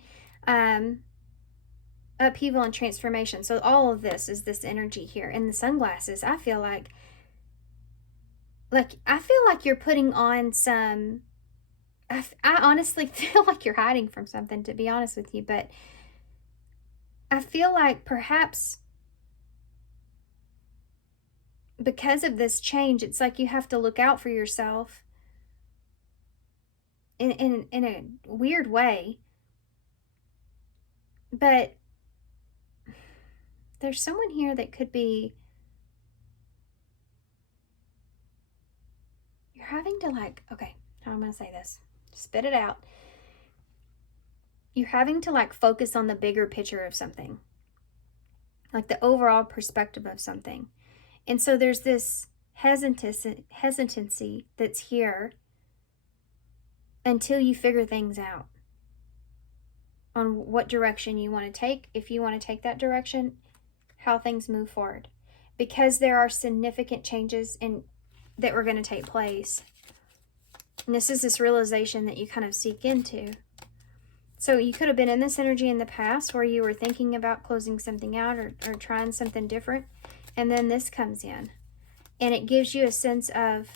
upheaval and transformation. So all of this is this energy here. And the sunglasses, I feel like you're putting on some, I honestly feel like you're hiding from something, to be honest with you, but I feel like perhaps because of this change, it's like you have to look out for yourself in a weird way. But there's someone here that could be having to like, okay, how am I going to say this? Spit it out. You're having to like focus on the bigger picture of something, like the overall perspective of something. And so there's this hesitancy that's here until you figure things out on what direction you want to take, if you want to take that direction, how things move forward. Because there are significant changes that were going to take place. And this is this realization that you kind of seek into. So you could have been in this energy in the past where you were thinking about closing something out or trying something different. And then this comes in. And it gives you a sense of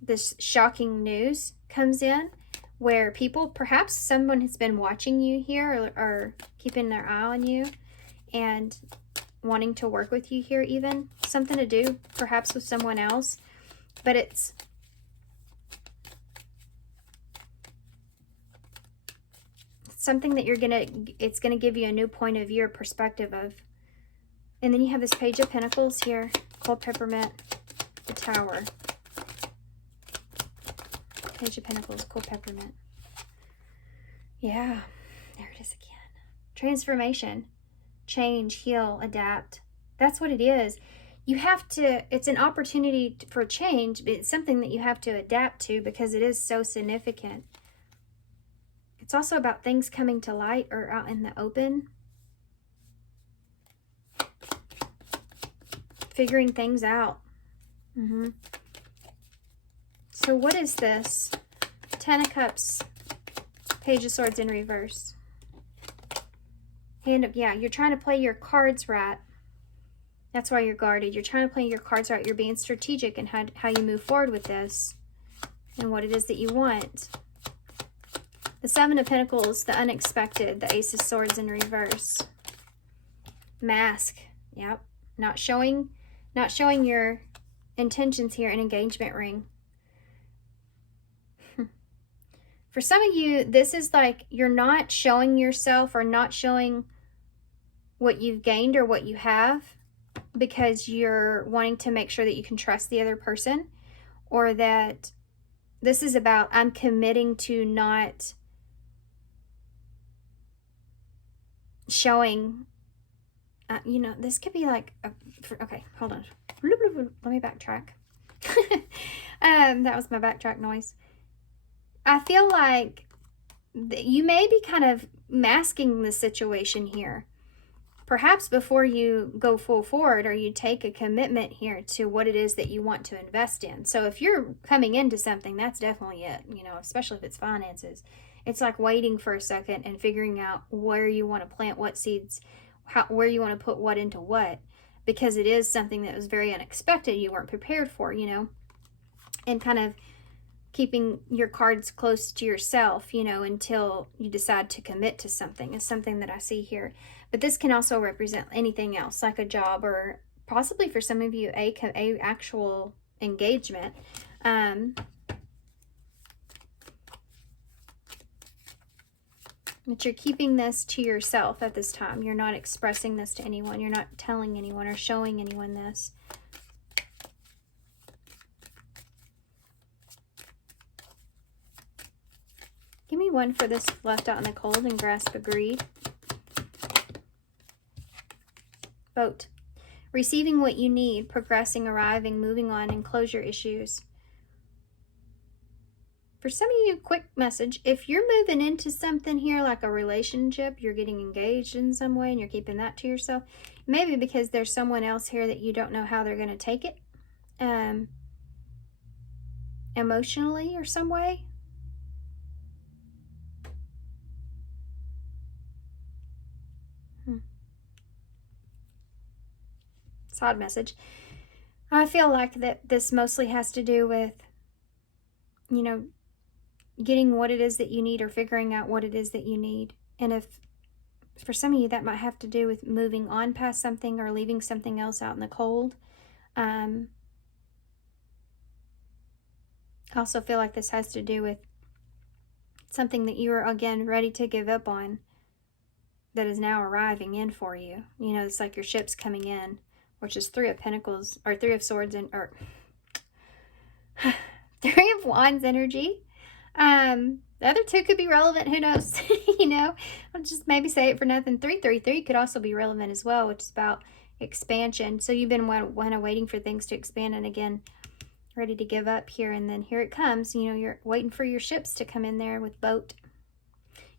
this shocking news comes in where people, perhaps someone has been watching you here or keeping their eye on you and wanting to work with you here even. Something to do perhaps with someone else. But it's something that it's gonna give you a new point of view or perspective of. And then you have this Page of Pentacles here, Cold Peppermint, the Tower. Page of Pentacles, Cold Peppermint. Yeah, there it is again. Transformation, change, heal, adapt. That's what it is. You have to, it's an opportunity for change, but it's something that you have to adapt to because it is so significant. It's also about things coming to light or out in the open. Figuring things out. So what is this? Ten of Cups, Page of Swords in reverse. Yeah, you're trying to play your cards right. That's why you're guarded. You're trying to play your cards right. You're being strategic in how you move forward with this and what it is that you want. The Seven of Pentacles, the unexpected, the Ace of Swords in reverse. Mask. Yep. Not showing your intentions here. An engagement ring. For some of you, this is like you're not showing yourself or not showing what you've gained or what you have because you're wanting to make sure that you can trust the other person, or that this is about I'm committing to not showing, you know, this could be like, okay, hold on. Let me backtrack. That was my backtrack noise. I feel like you may be kind of masking the situation here. Perhaps before you go full forward or you take a commitment here to what it is that you want to invest in. So if you're coming into something, that's definitely it, you know, especially if it's finances. It's like waiting for a second and figuring out where you want to plant what seeds, where you want to put what into what, because it is something that was very unexpected. You weren't prepared for, you know, and kind of keeping your cards close to yourself, you know, until you decide to commit to something is something that I see here. But this can also represent anything else, like a job, or possibly for some of you, a actual engagement. But you're keeping this to yourself at this time. You're not expressing this to anyone. You're not telling anyone or showing anyone this. Give me one for this left out in the cold and grasp of greed. Boat. Receiving what you need, progressing, arriving, moving on, and closure issues. For some of you, quick message. If you're moving into something here, like a relationship, you're getting engaged in some way and you're keeping that to yourself, maybe because there's someone else here that you don't know how they're going to take it, emotionally or some way. It's an odd message. I feel like that this mostly has to do with, you know, getting what it is that you need or figuring out what it is that you need. And if for some of you that might have to do with moving on past something or leaving something else out in the cold. I also feel like this has to do with something that you are, again, ready to give up on that is now arriving in for you. You know, it's like your ship's coming in, which is Three of Pentacles, or Three of Swords, and or Three of Wands energy. The other two could be relevant. Who knows? You know, I'll just maybe say it for nothing. 333 could also be relevant as well, which is about expansion. So you've been waiting for things to expand, and again, ready to give up here. And then here it comes. You know, you're waiting for your ships to come in there with boat.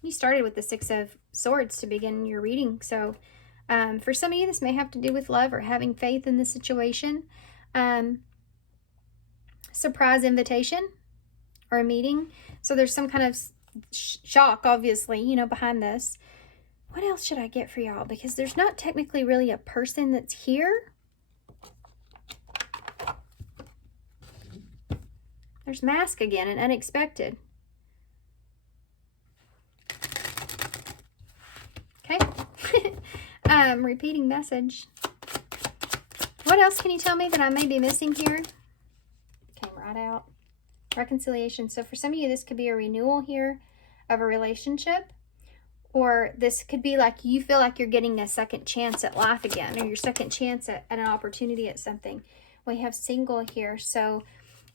You started with the Six of Swords to begin your reading. So for some of you, this may have to do with love or having faith in the situation. Surprise invitation or a meeting. So there's some kind of shock, obviously, you know, behind this. What else should I get for y'all? Because there's not technically really a person that's here. There's mask again and unexpected. Okay. Repeating message. What else can you tell me that I may be missing here? Came right out. Reconciliation. So for some of you, this could be a renewal here of a relationship, or this could be like you feel like you're getting a second chance at life again, or your second chance at an opportunity at something. We have single here. So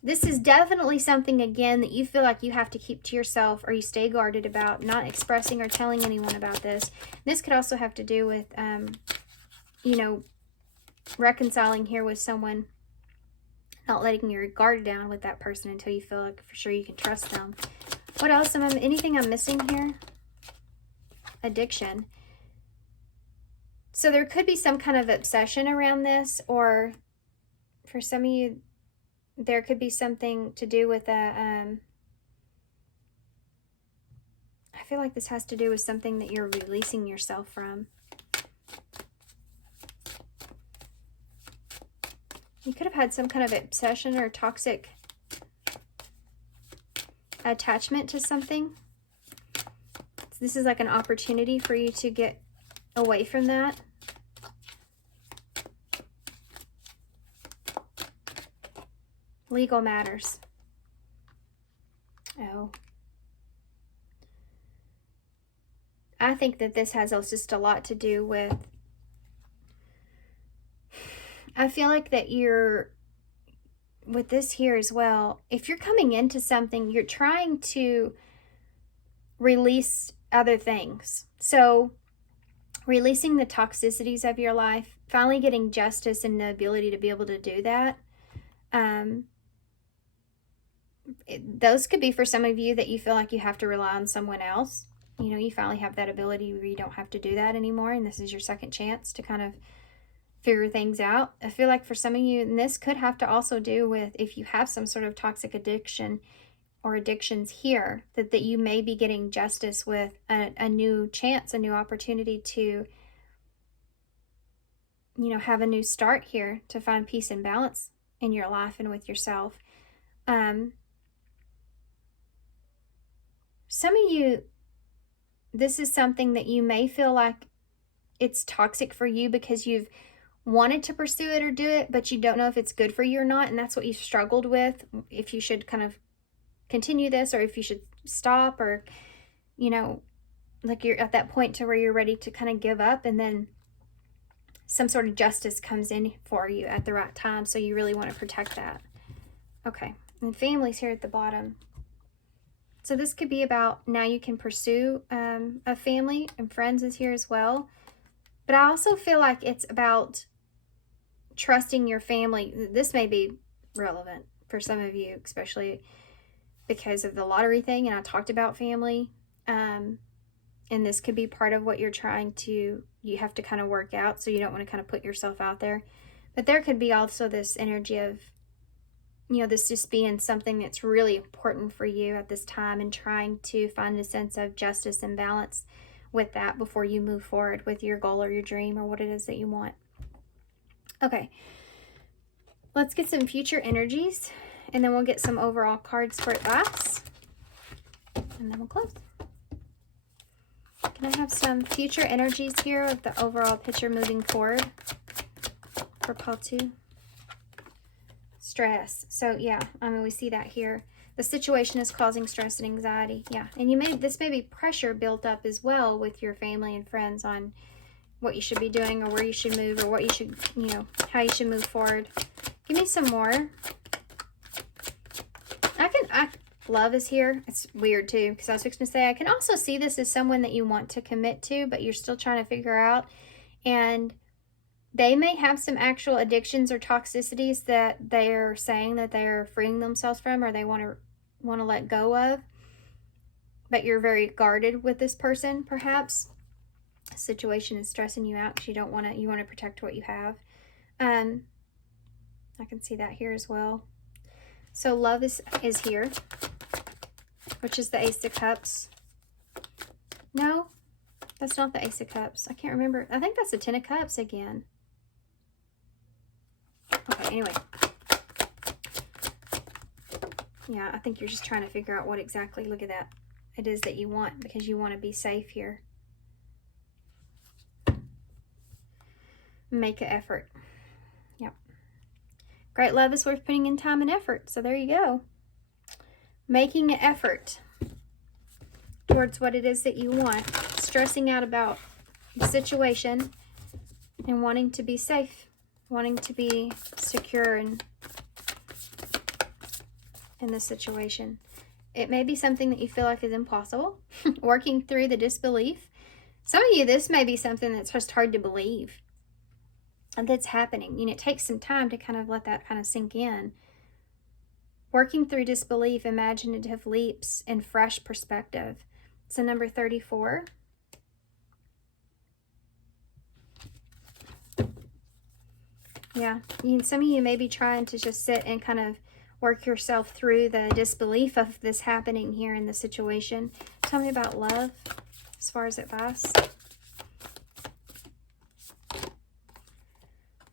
this is definitely something, again, that you feel like you have to keep to yourself, or you stay guarded about, not expressing or telling anyone about this. This could also have to do with, you know, reconciling here with someone, not letting your guard down with that person until you feel like for sure you can trust them. What else? Anything I'm missing here? Addiction. So there could be some kind of obsession around this, or for some of you, there could be something to do with a, I feel like this has to do with something that you're releasing yourself from. You could have had some kind of obsession or toxic attachment to something. So this is like an opportunity for you to get away from that. Legal matters. Oh. I think that this has just a lot to do with, I feel like that you're, with this here as well, if you're coming into something, you're trying to release other things. So releasing the toxicities of your life, finally getting justice and the ability to be able to do that. Those could be for some of you that you feel like you have to rely on someone else. You know, you finally have that ability where you don't have to do that anymore, and this is your second chance to kind of figure things out. I feel like for some of you, and this could have to also do with if you have some sort of toxic addiction or addictions here, that you may be getting justice with a new chance, a new opportunity to, you know, have a new start here, to find peace and balance in your life and with yourself. Some of you, this is something that you may feel like it's toxic for you because you've wanted to pursue it or do it, but you don't know if it's good for you or not, and that's what you've struggled with, if you should kind of continue this or if you should stop, or, you know, like you're at that point to where you're ready to kind of give up, and then some sort of justice comes in for you at the right time, so you really want to protect that. Okay, and family's here at the bottom. So this could be about now you can pursue a family, and friends is here as well. But I also feel like it's about trusting your family. This may be relevant for some of you, especially because of the lottery thing, and I talked about family. And this could be part of what you're trying to, you have to kind of work out, so you don't want to kind of put yourself out there. But there could be also this energy of, you know, this just being something that's really important for you at this time, and trying to find a sense of justice and balance with that before you move forward with your goal or your dream or what it is that you want. Okay, let's get some future energies, and then we'll get some overall cards for advice, and then we'll close. Can I have some future energies here of the overall picture moving forward for Paul 2? Stress. So yeah, I mean, we see that here. The situation is causing stress and anxiety. Yeah, and this may be pressure built up as well with your family and friends on what you should be doing, or where you should move, or what you should, you know, how you should move forward. Give me some more. Love is here. It's weird too, because I was fixing to say, I can also see this as someone that you want to commit to, but you're still trying to figure out. And they may have some actual addictions or toxicities that they're saying that they're freeing themselves from, or they want to let go of. But you're very guarded with this person, perhaps. The situation is stressing you out because you want to protect what you have. I can see that here as well. So love is here, which is the Ace of Cups. No, that's not the Ace of Cups. I can't remember. I think that's the Ten of Cups again. Okay, anyway. Yeah, I think you're just trying to figure out what exactly, look at that, it is that you want, because you want to be safe here. Make an effort. Yep. Great love is worth putting in time and effort. So there you go. Making an effort towards what it is that you want. Stressing out about the situation and wanting to be safe. Wanting to be secure in the situation. It may be something that you feel like is impossible. Working through the disbelief. Some of you, this may be something that's just hard to believe that's happening. You know, it takes some time to kind of let that kind of sink in. Working through disbelief, imaginative leaps, and fresh perspective. So number 34. Yeah, some of you may be trying to just sit and kind of work yourself through the disbelief of this happening here in the situation. Tell me about love as far as advice.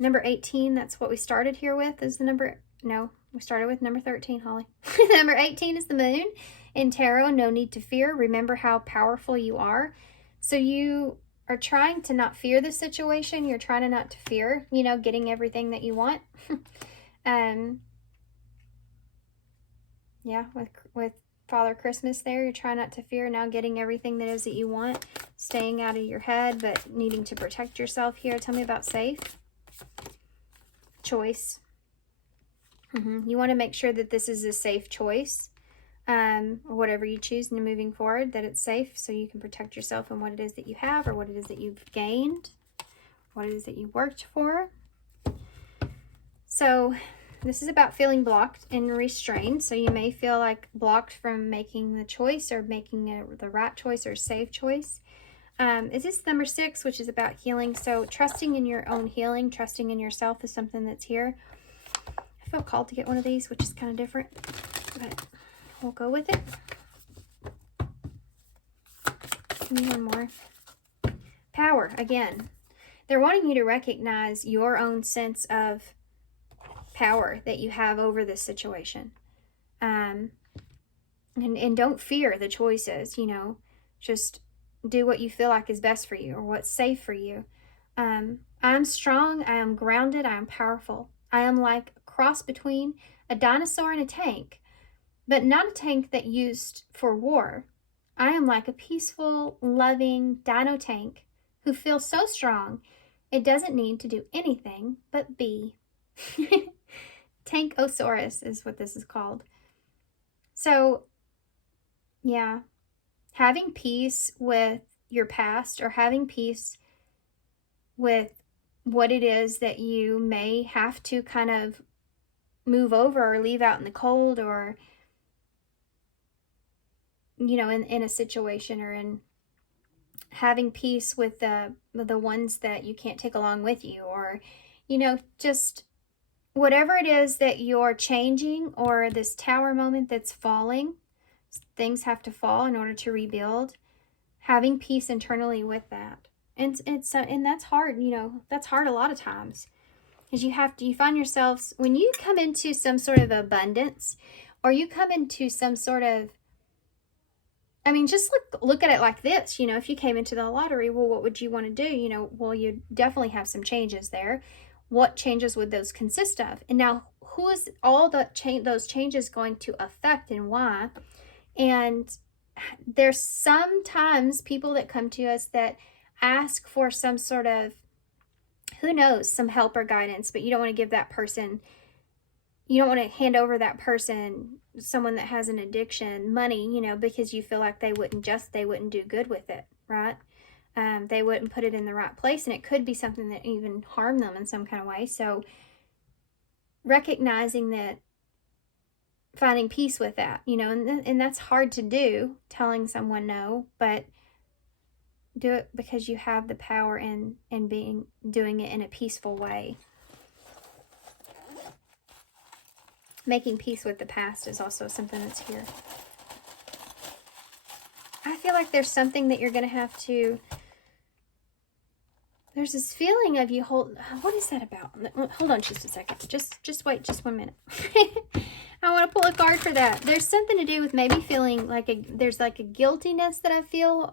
Number 18, that's what we started here with, is the number, no, we started with number 13, Holly. Number 18 is the moon. In tarot, no need to fear. Remember how powerful you are. So you are trying to not fear the situation. You're trying to not to fear, you know, getting everything that you want. Yeah, with Father Christmas there, you're trying not to fear, now getting everything that is that you want, staying out of your head, but needing to protect yourself here. Tell me about safe. Choice. You want to make sure that this is a safe choice, or whatever you choose in moving forward, that it's safe so you can protect yourself and what it is that you have, or what it is that you've gained, what it is that you worked for. So this is about feeling blocked and restrained. So you may feel like blocked from making the choice, or making the right choice or safe choice. This is number 6, which is about healing. So trusting in your own healing, trusting in yourself is something that's here. I feel called to get one of these, which is kind of different, but we'll go with it. Give me one more. Power, again. They're wanting you to recognize your own sense of power that you have over this situation. And don't fear the choices, you know. Just do what you feel like is best for you, or what's safe for you. I'm strong, I am grounded, I am powerful. I am like a cross between a dinosaur and a tank, but not a tank that used for war. I am like a peaceful, loving dino tank who feels so strong it doesn't need to do anything but be. Tankosaurus is what this is called. So, yeah, having peace with your past, or having peace with what it is that you may have to kind of move over or leave out in the cold, or, you know, in a situation, or in having peace with the ones that you can't take along with you, or, you know, just whatever it is that you're changing, or this tower moment that's falling. Things have to fall in order to rebuild. Having peace internally with that. And that's hard, you know, that's hard a lot of times. Because you find yourselves, when you come into some sort of abundance, or you come into some sort of, I mean, just look at it like this, you know, if you came into the lottery, well, what would you want to do? You know, well, you definitely have some changes there. What changes would those consist of? And now, who is all those changes going to affect, and why? And there's sometimes people that come to us that ask for some sort of, who knows, some help or guidance, but you don't want to give that person, you don't want to hand over that person, someone that has an addiction, money, you know, because you feel like they wouldn't do good with it, right? They wouldn't put it in the right place, and it could be something that even harm them in some kind of way. So recognizing that, finding peace with that, you know, and that's hard to do, telling someone no, but do it because you have the power in doing it in a peaceful way. Making peace with the past is also something that's here. I feel like there's something that you're going to have to, there's this feeling of you what is that about? Hold on just a second. Just wait just 1 minute. I want to pull a card for that. There's something to do with maybe feeling like there's like a guiltiness that I feel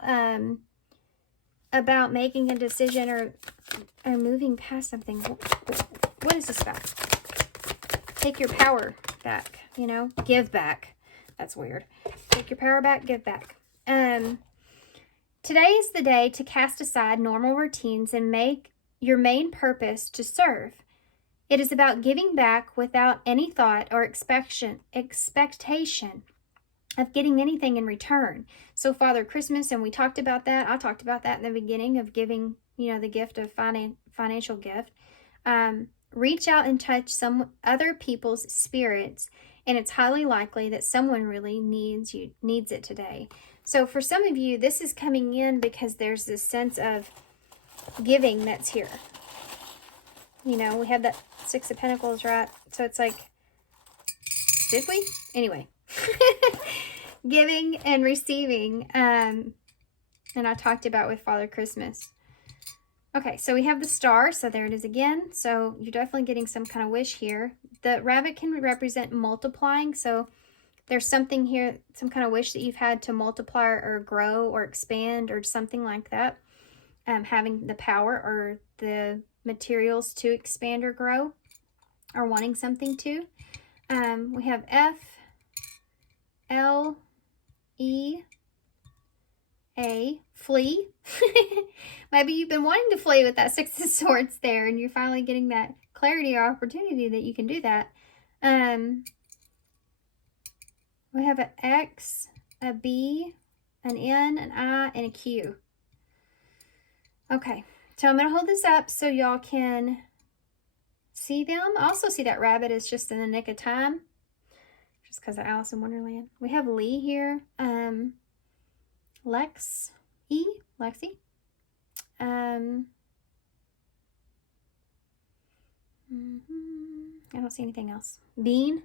about making a decision or moving past something. What is this about? Take your power back, you know? Give back. That's weird. Take your power back, give back. Today is the day to cast aside normal routines and make your main purpose to serve. It is about giving back without any thought or expectation of getting anything in return. So Father Christmas, and we talked about that. I talked about that in the beginning of giving, you know, the gift of financial gift. Reach out and touch some other people's spirits, and it's highly likely that someone really needs it today. So for some of you, this is coming in because there's this sense of giving that's here. You know, we have that Six of Pentacles, right? So it's like, did we? Anyway. Giving and receiving. And I talked about with Father Christmas. Okay, so we have the star. So there it is again. So you're definitely getting some kind of wish here. The rabbit can represent multiplying. So there's something here, some kind of wish that you've had to multiply or grow or expand or something like that. Having the power or the materials to expand or grow, or wanting something to. We have F, L, E, A, flee. Maybe you've been wanting to flee with that Six of Swords there, and you're finally getting that clarity or opportunity that you can do that. We have an X, a B, an N, an I, and a Q. Okay, so I'm going to hold this up so y'all can see them. I also see that rabbit is just in the nick of time, just because of Alice in Wonderland. We have Lee here. Lexi. I don't see anything else. Bean.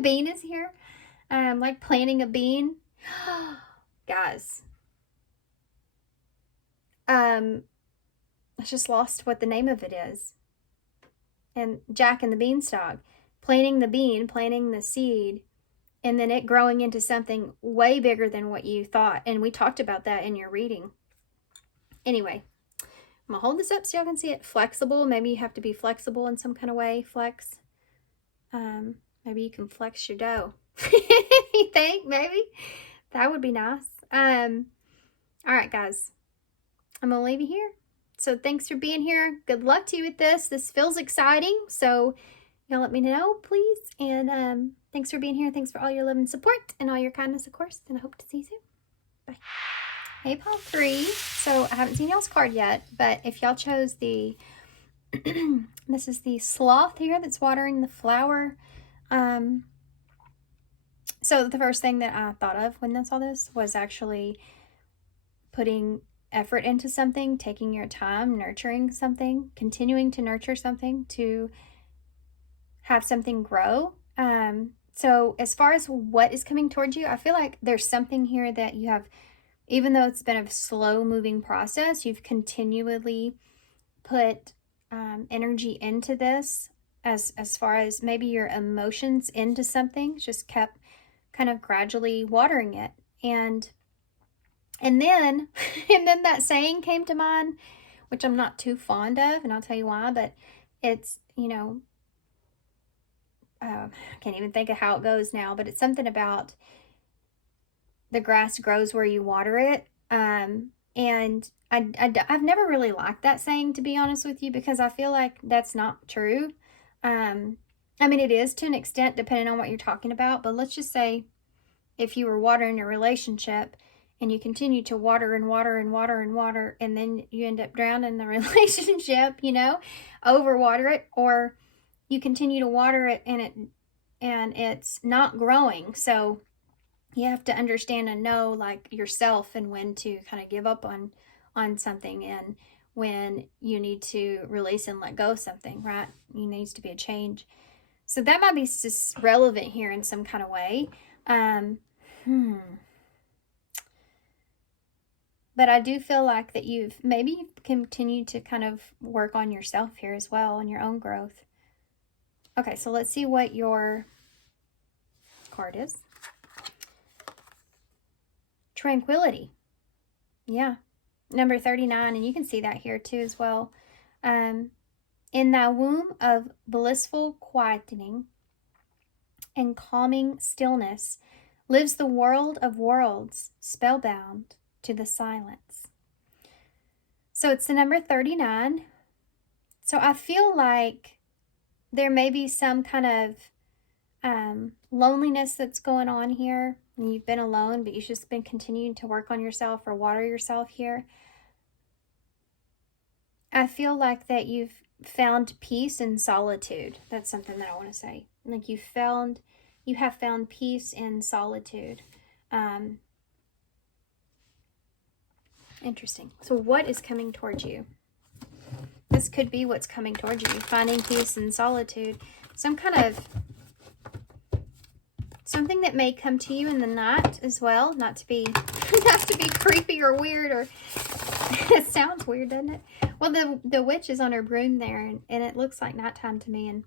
Bean is here. Like planting a bean. Guys. I just lost what the name of it is. And Jack and the Beanstalk. Planting the bean, planting the seed, and then it growing into something way bigger than what you thought. And we talked about that in your reading. Anyway, I'm going to hold this up so y'all can see it. Flexible. Maybe you have to be flexible in some kind of way. Flex. Maybe you can flex your dough. You think? Maybe? That would be nice. All right, guys. I'm going to leave you here. So thanks for being here. Good luck to you with this. This feels exciting. So y'all let me know, please. And thanks for being here. Thanks for all your love and support and all your kindness, of course. And I hope to see you soon. Bye. Hey, Pile 3. So I haven't seen y'all's card yet, but if y'all chose the, this is the sloth here that's watering the flower. So the first thing that I thought of when I saw this was actually putting effort into something, taking your time, nurturing something, continuing to nurture something to have something grow. So as far as what is coming towards you, I feel like there's something here that you have, even though it's been a slow moving process, you've continually put energy into this as far as maybe your emotions into something, just kept kind of gradually watering it. And then that saying came to mind, which I'm not too fond of, and I'll tell you why, but it's, you know, I can't even think of how it goes now, but it's something about the grass grows where you water it. And I've never really liked that saying, to be honest with you, because I feel like that's not true. I mean, it is to an extent depending on what you're talking about, but let's just say if you were watering a relationship and you continue to water and water and water and water, and then you end up drowning the relationship, you know, overwater it, or you continue to water it and it's not growing. So you have to understand and know like yourself and when to kind of give up on something and when you need to release and let go of something, right? It needs to be a change. So that might be just relevant here in some kind of way. But I do feel like that you've maybe continued to kind of work on yourself here as well, on your own growth. Okay, so let's see what your card is. Tranquility. Yeah. Number 39, and you can see that here too as well. In thy womb of blissful quietening and calming stillness lives the world of worlds, spellbound to the silence. So it's the number 39. So I feel like there may be some kind of loneliness that's going on here. And you've been alone, but you've just been continuing to work on yourself or water yourself here. I feel like that you've found peace in solitude. That's something that I want to say. Like you have found peace in solitude. Interesting. So what is coming towards you? This could be what's coming towards you. Finding peace in solitude. Some kind of something that may come to you in the night as well. Not to be creepy or weird, or it sounds weird, doesn't it? Well, the witch is on her broom there, and it looks like nighttime to me. And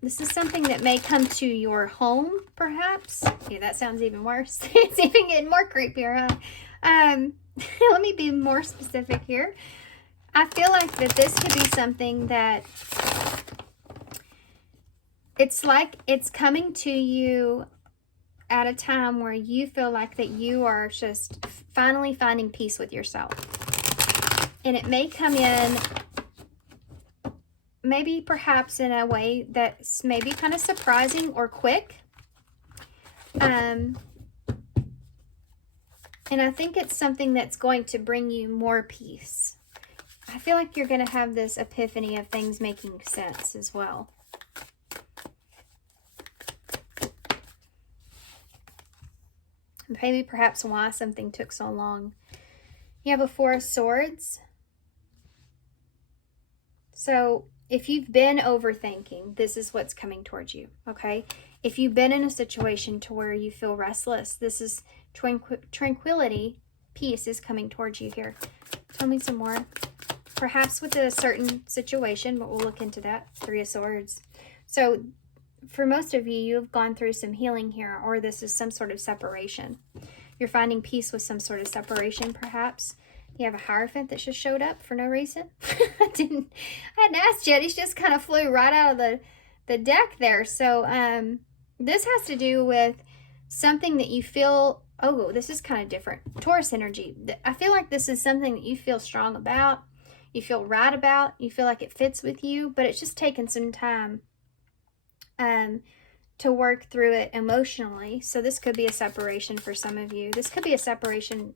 this is something that may come to your home, perhaps. Yeah, that sounds even worse. It's even getting more creepier, huh? Let me be more specific here. I feel like that this could be something that it's like it's coming to you at a time where you feel like that you are just finally finding peace with yourself. And it may come in maybe perhaps in a way that's maybe kind of surprising or quick. And I think it's something that's going to bring you more peace. I feel like you're going to have this epiphany of things making sense as well. Maybe perhaps why something took so long. You have a Four of Swords. So if you've been overthinking, this is what's coming towards you, okay? If you've been in a situation to where you feel restless, this is tranquility, peace is coming towards you here. Tell me some more. Perhaps with a certain situation, but we'll look into that. Three of Swords. So for most of you, you've gone through some healing here, or this is some sort of separation. You're finding peace with some sort of separation, perhaps. You have a Hierophant that just showed up for no reason. I hadn't asked yet. He's just kind of flew right out of the deck there. So this has to do with something that you feel, oh, this is kind of different. Taurus energy. I feel like this is something that you feel strong about. You feel right about. You feel like it fits with you, but it's just taken some time to work through it emotionally. So this could be a separation for some of you. This could be a separation.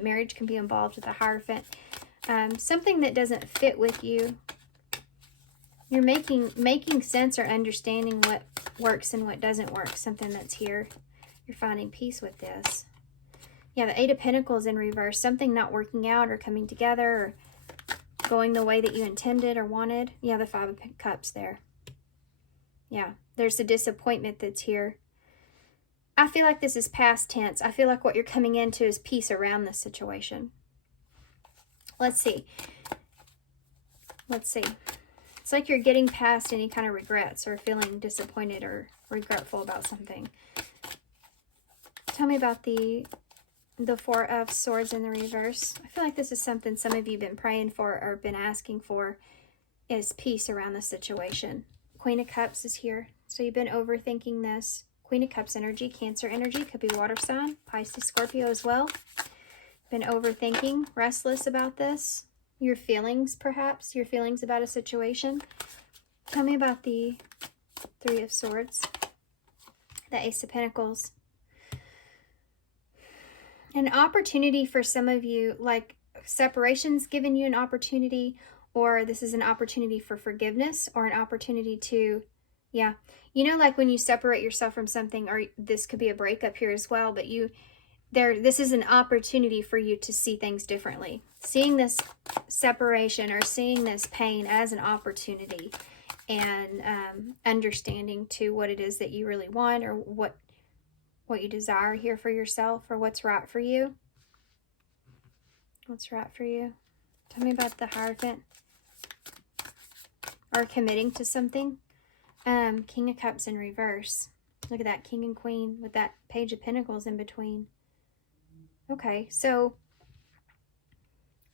Marriage can be involved with a Hierophant. Something that doesn't fit with you. You're making sense or understanding what works and what doesn't work. Something that's here. You're finding peace with this. Yeah, the Eight of Pentacles in reverse. Something not working out or coming together or going the way that you intended or wanted. Yeah, the Five of Cups there. Yeah, there's a disappointment that's here. I feel like this is past tense. I feel like what you're coming into is peace around this situation. Let's see. It's like you're getting past any kind of regrets or feeling disappointed or regretful about something. Tell me about the Four of Swords in the reverse. I feel like this is something some of you have been praying for or been asking for, is peace around the situation. Queen of Cups is here. So you've been overthinking this. Queen of Cups energy, Cancer energy, could be water sign, Pisces, Scorpio as well. Been overthinking, restless about this. Your feelings, perhaps, your feelings about a situation. Tell me about the Three of Swords, the Ace of Pentacles. An opportunity for some of you, like separation's given you an opportunity, or this is an opportunity for forgiveness, or an opportunity to, yeah. You know, like when you separate yourself from something, or this could be a breakup here as well, but this is an opportunity for you to see things differently. Seeing this separation or seeing this pain as an opportunity, and understanding to what it is that you really want, or what you desire here for yourself, or what's right for you. What's right for you? Tell me about the Hierophant. Or committing to something. King of Cups in reverse. Look at that, King and Queen with that Page of Pentacles in between. Okay, so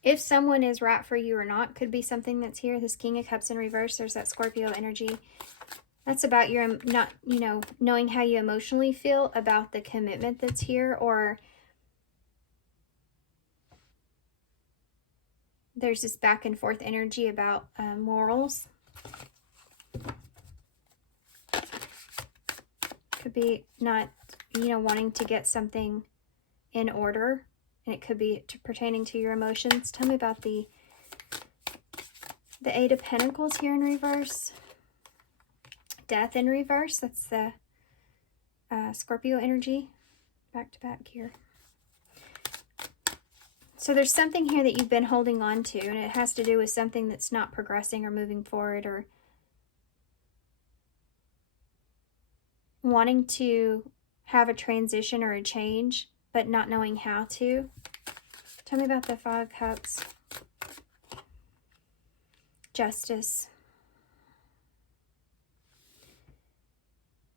if someone is right for you or not, could be something that's here. This King of Cups in reverse, there's that Scorpio energy. That's about your, not, you know, knowing how you emotionally feel about the commitment that's here, or there's this back and forth energy about morals. Could be not, you know, wanting to get something in order, and it could be pertaining to your emotions. Tell me about the Eight of Pentacles here in reverse. Death in reverse. That's the Scorpio energy. Back to back here. So there's something here that you've been holding on to, and it has to do with something that's not progressing or moving forward, or wanting to have a transition or a change, but not knowing how to. Tell me about the Five of Cups. Justice.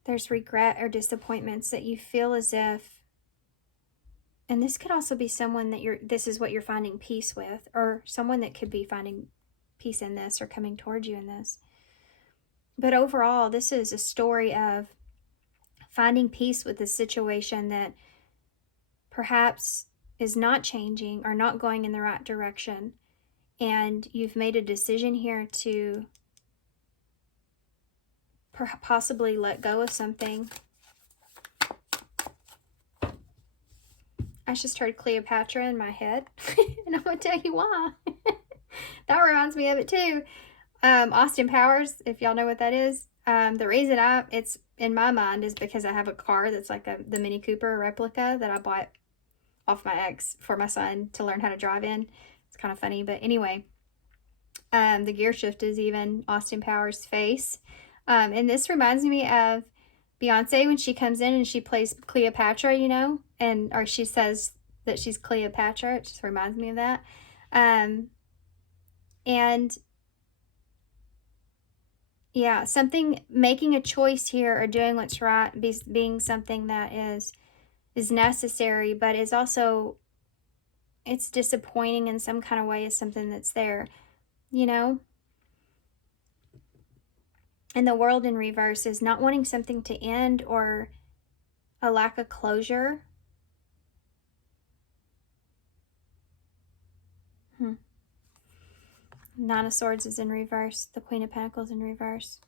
There's regret or disappointments that you feel as if, and this could also be someone that this is what you're finding peace with, or someone that could be finding peace in this or coming towards you in this. But overall, this is a story of finding peace with a situation that perhaps is not changing or not going in the right direction. And you've made a decision here to possibly let go of something. I just heard Cleopatra in my head, and I'm going to tell you why. That reminds me of it too. Austin Powers, if y'all know what that is. The reason it's in my mind is because I have a car that's like the Mini Cooper replica that I bought off my ex for my son to learn how to drive in. It's kind of funny, but anyway. The gear shift is even Austin Powers' face. And this reminds me of Beyonce when she comes in and she plays Cleopatra, you know, or she says that she's Cleopatra. It just reminds me of that. And yeah, making a choice here or doing what's right, being something that is necessary, but is also, it's disappointing in some kind of way, is something that's there, you know. And the World in reverse is not wanting something to end, or a lack of closure. Nine of Swords is in reverse. The Queen of Pentacles in reverse.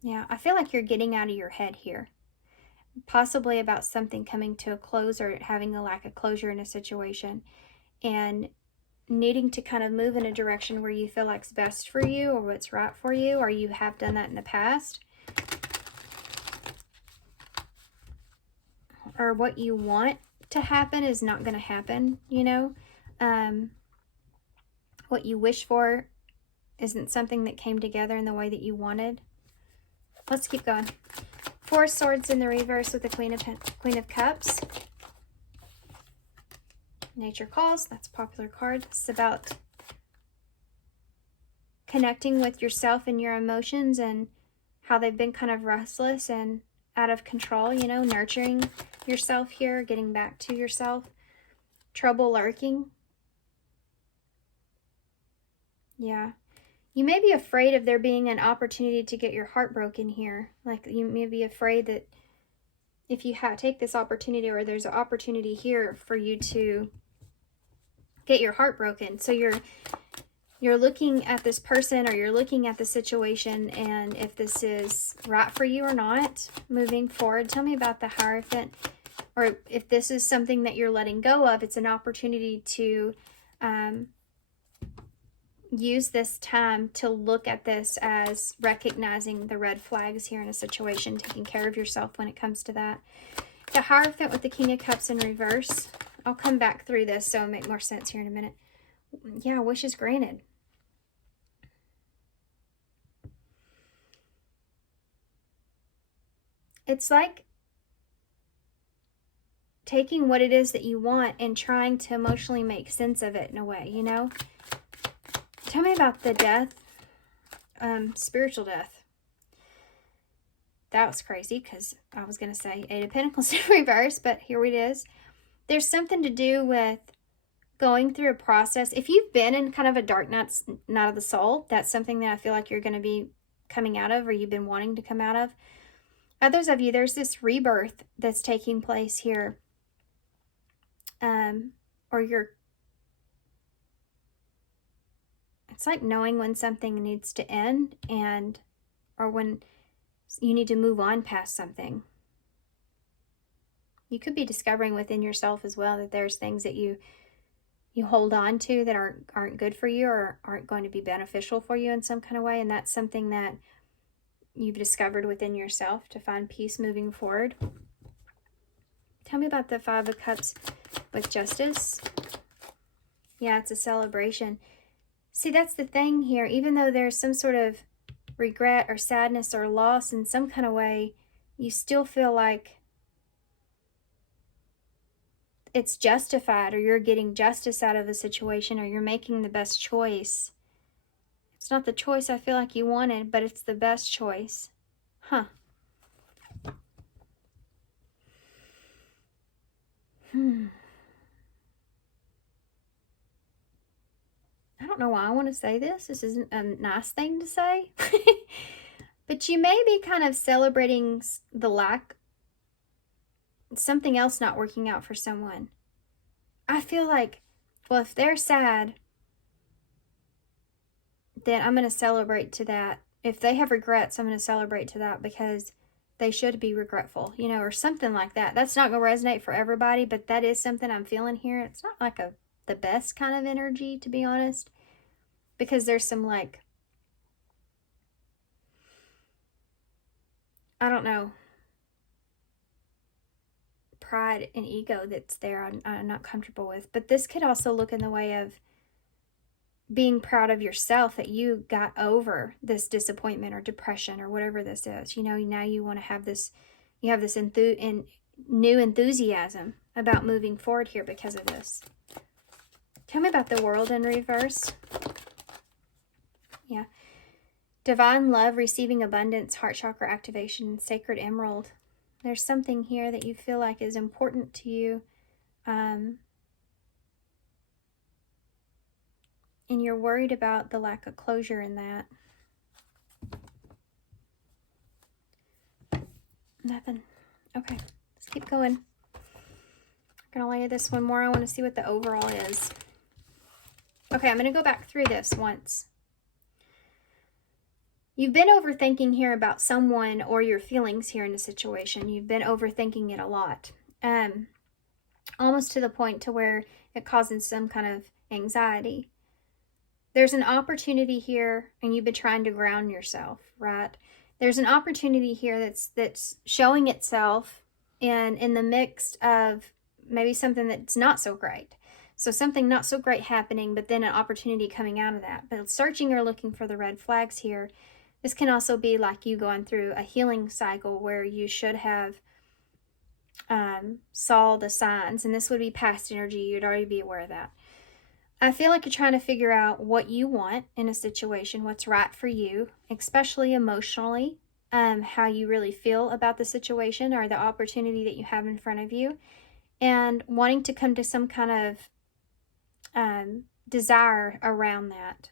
Yeah, I feel like you're getting out of your head here. Possibly about something coming to a close, or having a lack of closure in a situation. And needing to kind of move in a direction where you feel like's best for you, or what's right for you, or you have done that in the past. Or what you want to happen is not going to happen, you know. What you wish for isn't something that came together in the way that you wanted. Let's keep going. Four of Swords in the reverse with the Queen of Cups. Nature Calls, that's a popular card. It's about connecting with yourself and your emotions, and how they've been kind of restless and out of control, you know, nurturing yourself here, getting back to yourself. Trouble lurking. Yeah. You may be afraid of there being an opportunity to get your heart broken here. Like, you may be afraid that if you take this opportunity, or there's an opportunity here for you to get your heart broken. So you're looking at this person or you're looking at the situation and if this is right for you or not moving forward. Tell me about the Hierophant, or if this is something that you're letting go of. It's an opportunity to use this time to look at this as recognizing the red flags here in a situation, taking care of yourself when it comes to that. The Hierophant with the King of Cups in reverse. I'll come back through this so it'll make more sense here in a minute. Yeah, wishes granted. It's like taking what it is that you want and trying to emotionally make sense of it in a way, you know? Tell me about the death, spiritual death. That was crazy because I was going to say Eight of Pentacles in reverse, but here it is. There's something to do with going through a process. If you've been in kind of a dark night of the soul, that's something that I feel like you're going to be coming out of, or you've been wanting to come out of. Others of you, there's this rebirth that's taking place here. Or it's like knowing when something needs to end, or when you need to move on past something. You could be discovering within yourself as well that there's things that you hold on to that aren't good for you or aren't going to be beneficial for you in some kind of way, and that's something that you've discovered within yourself to find peace moving forward. Tell me about the Five of Cups with Justice. Yeah, it's a celebration. See, that's the thing here. Even though there's some sort of regret or sadness or loss in some kind of way, you still feel like it's justified, or you're getting justice out of a situation, or you're making the best choice. It's not the choice I feel like you wanted, but it's the best choice. Huh. I don't know why I want to say this. This isn't a nice thing to say. But you may be kind of celebrating the lack, something else not working out for someone. I feel like, well, if they're sad, then I'm going to celebrate to that. If they have regrets, I'm going to celebrate to that because they should be regretful, you know, or something like that. That's not going to resonate for everybody, but that is something I'm feeling here. It's not like the best kind of energy, to be honest, because there's some, like, I don't know, pride and ego that's there I'm not comfortable with. But this could also look in the way of being proud of yourself that you got over this disappointment or depression or whatever this is. You know, now you want to have this, you have this new enthusiasm about moving forward here because of this. Tell me about the World in reverse. Yeah. Divine love, receiving abundance, heart chakra activation, sacred emerald. There's something here that you feel like is important to you. And you're worried about the lack of closure in that. Nothing. Okay, let's keep going. I'm going to lay this one more. I want to see what the overall is. Okay, I'm going to go back through this once. You've been overthinking here about someone or your feelings here in a situation. You've been overthinking it a lot. Almost to the point to where it causes some kind of anxiety. There's an opportunity here, and you've been trying to ground yourself, right? There's an opportunity here that's showing itself in the mix of maybe something that's not so great. So something not so great happening, but then an opportunity coming out of that. But searching or looking for the red flags here. This can also be like you going through a healing cycle where you should have saw the signs, and this would be past energy. You'd already be aware of that. I feel like you're trying to figure out what you want in a situation, what's right for you, especially emotionally, how you really feel about the situation or the opportunity that you have in front of you, and wanting to come to some kind of desire around that.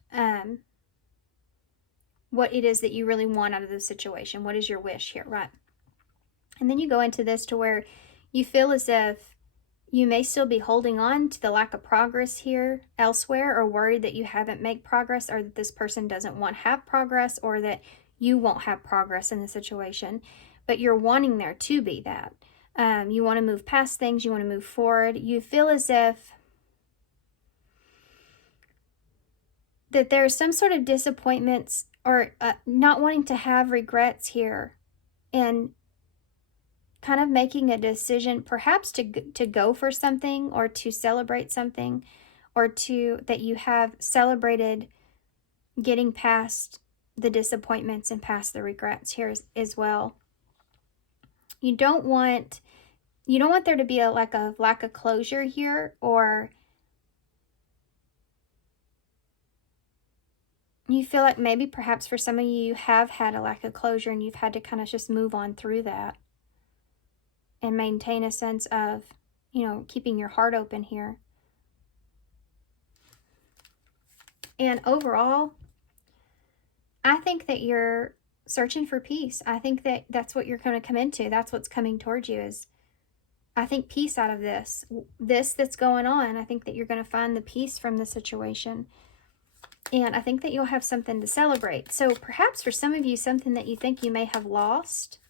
What it is that you really want out of the situation. What is your wish here, right? And then you go into this to where you feel as if You may still be holding on to the lack of progress here elsewhere, or worried that you haven't made progress, or that this person doesn't want to have progress, or that you won't have progress in the situation. But you're wanting there to be that. You want to move past things. You want to move forward. You feel as if that there's some sort of disappointments, or not wanting to have regrets here, and kind of making a decision perhaps to go for something, or to celebrate something, or that you have celebrated getting past the disappointments and past the regrets here as well. You don't want there to be a lack of closure here, or you feel like maybe perhaps for some of you, you have had a lack of closure and you've had to kind of just move on through that and maintain a sense of, keeping your heart open here. And overall, I think that you're searching for peace. I think that that's what you're going to come into. That's what's coming towards you, is I think peace out of this that's going on. I think that you're going to find the peace from the situation. And I think that you'll have something to celebrate. So perhaps for some of you, something that you think you may have lost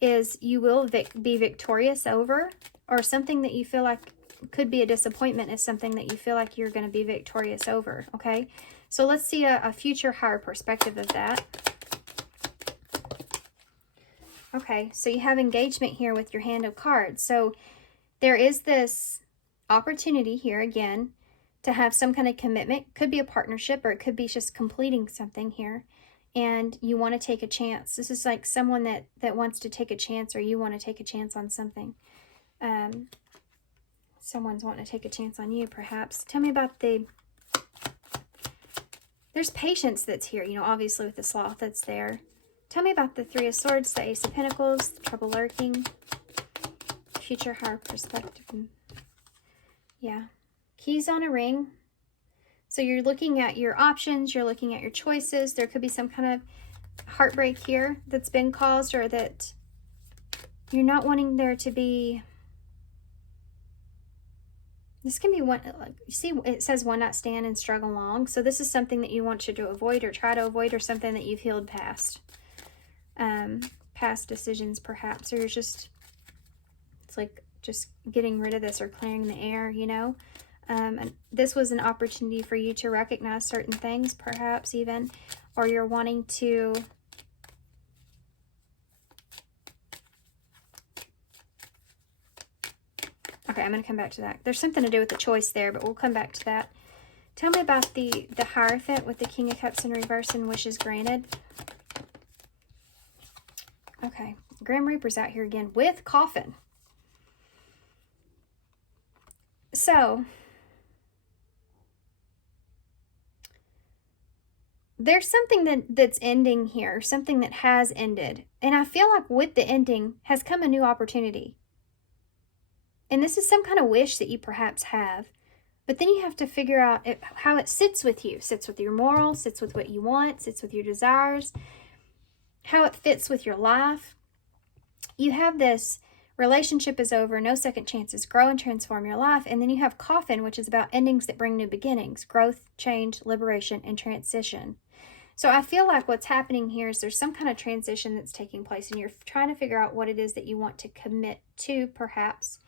is you will be victorious over, or something that you feel like could be a disappointment is something that you feel like you're going to be victorious over, okay? So let's see a future higher perspective of that. Okay, so you have engagement here with your hand of cards. So there is this opportunity here again to have some kind of commitment. Could be a partnership, or it could be just completing something here. And you want to take a chance. This is like someone that wants to take a chance, or you want to take a chance on something. Someone's wanting to take a chance on you, perhaps. Tell me about there's patience that's here, obviously with the sloth that's there. Tell me about the Three of Swords, the Ace of Pentacles, the trouble lurking, future higher perspective. Yeah. Keys on a ring. So you're looking at your options, you're looking at your choices. There could be some kind of heartbreak here that's been caused, or that you're not wanting there to be. This can be one, you see, it says one night stand and struggle long. So this is something that you want you to avoid, or try to avoid, or something that you've healed past. Past decisions, perhaps, or you're it's like just getting rid of this, or clearing the air, and this was an opportunity for you to recognize certain things, perhaps even, or you're wanting to okay, I'm going to come back to that. There's something to do with the choice there, but we'll come back to that. Tell me about the Hierophant with the King of Cups in reverse and wishes granted. Okay, Grim Reaper's out here again with Coffin. So there's something that's ending here, something that has ended. And I feel like with the ending has come a new opportunity. And this is some kind of wish that you perhaps have. But then you have to figure out how it sits with you. Sits with your morals, sits with what you want, sits with your desires. How it fits with your life. You have this relationship is over, no second chances, grow and transform your life. And then you have Coffin, which is about endings that bring new beginnings, growth, change, liberation, and transition. So I feel like what's happening here is there's some kind of transition that's taking place, and you're trying to figure out what it is that you want to commit to, perhaps.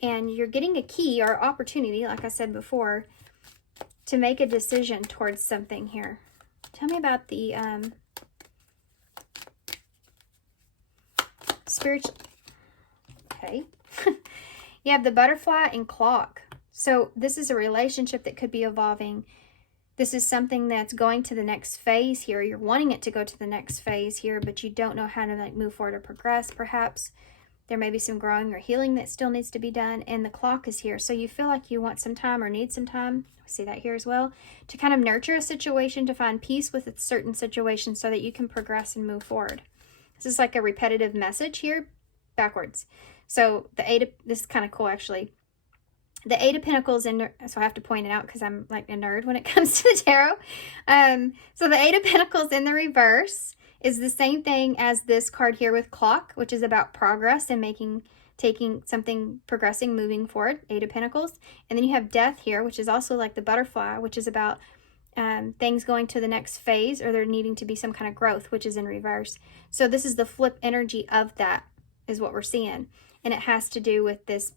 And you're getting a key or opportunity, like I said before, to make a decision towards something here. Tell me about the spiritual. Okay. You have the butterfly and clock. So this is a relationship that could be evolving. This is something that's going to the next phase here. You're wanting it to go to the next phase here, but you don't know how to move forward or progress, perhaps. There may be some growing or healing that still needs to be done, and the clock is here. So you feel like you want some time or need some time, I see that here as well, to kind of nurture a situation, to find peace with a certain situation so that you can progress and move forward. This is like a repetitive message here, backwards. So this is kind of cool actually. The Eight of Pentacles, so I have to point it out because I'm like a nerd when it comes to the tarot. So the Eight of Pentacles in the reverse is the same thing as this card here with clock, which is about progress and making taking something, progressing, moving forward, 8 of Pentacles. And then you have Death here, which is also like the butterfly, which is about things going to the next phase, or there needing to be some kind of growth, which is in reverse. So this is the flip energy of that, is what we're seeing. And it has to do with this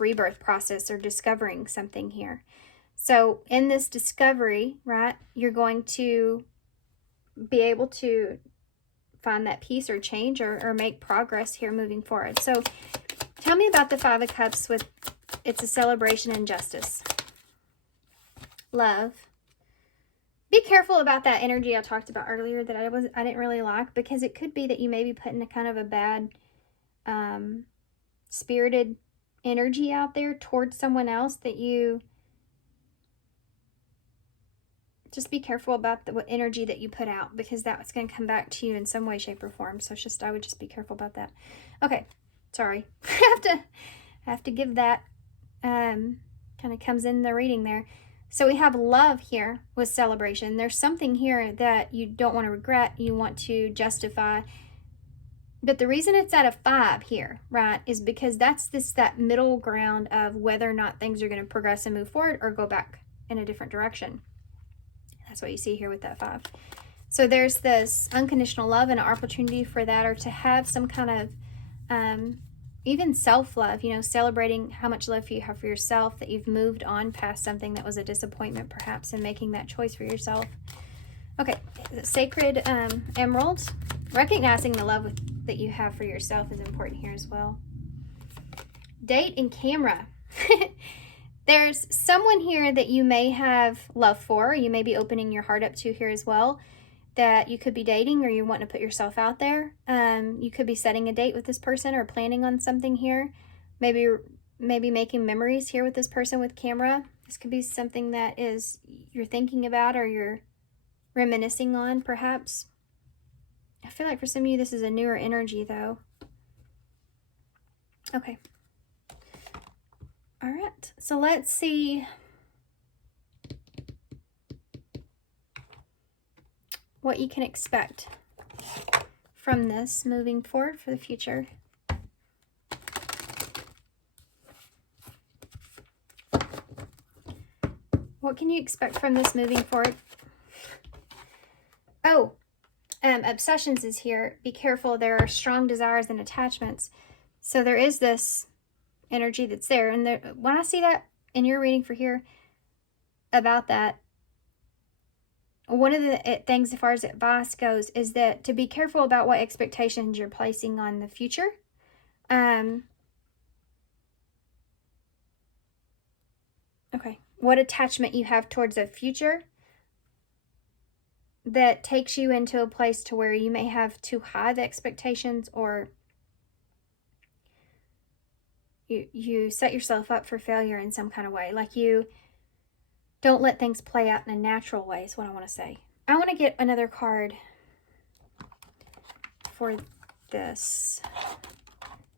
rebirth process or discovering something here. So in this discovery, right, you're going to be able to find that peace or change or make progress here moving forward. So tell me about the 5 of Cups with it's a celebration and justice. Love. Be careful about that energy I talked about earlier that I didn't really like, because it could be that you may be putting a kind of a bad spirited energy out there towards someone else, that you just be careful about what energy that you put out, because that's going to come back to you in some way, shape, or form. So I would just be careful about that. Okay, sorry. I have to give that kind of comes in the reading there. So we have love here with celebration. There's something here that you don't want to regret, you want to justify. But the reason it's at a 5 here, right, is because that's that middle ground of whether or not things are going to progress and move forward or go back in a different direction. That's what you see here with that 5. So there's this unconditional love and an opportunity for that, or to have some kind of even self-love, you know, celebrating how much love you have for yourself, that you've moved on past something that was a disappointment perhaps, and making that choice for yourself. Okay, sacred emeralds. Recognizing the love that you have for yourself is important here as well. Date and camera. There's someone here that you may have love for, or you may be opening your heart up to here as well, that you could be dating, or you want to put yourself out there. You could be setting a date with this person or planning on something here. Maybe making memories here with this person with camera. This could be something that is you're thinking about, or you're reminiscing on perhaps. I feel like for some of you this is a newer energy though. Okay. All right, so let's see what you can expect from this moving forward for the future. What can you expect from this moving forward? Oh, obsessions is here. Be careful. There are strong desires and attachments. So there is this energy that's there. And when I see that in your reading for here about that, one of the things as far as advice goes is that to be careful about what expectations you're placing on the future. Okay. What attachment you have towards the future that takes you into a place to where you may have too high of expectations, or you set yourself up for failure in some kind of way. Like you don't let things play out in a natural way is what I want to say. I want to get another card for this.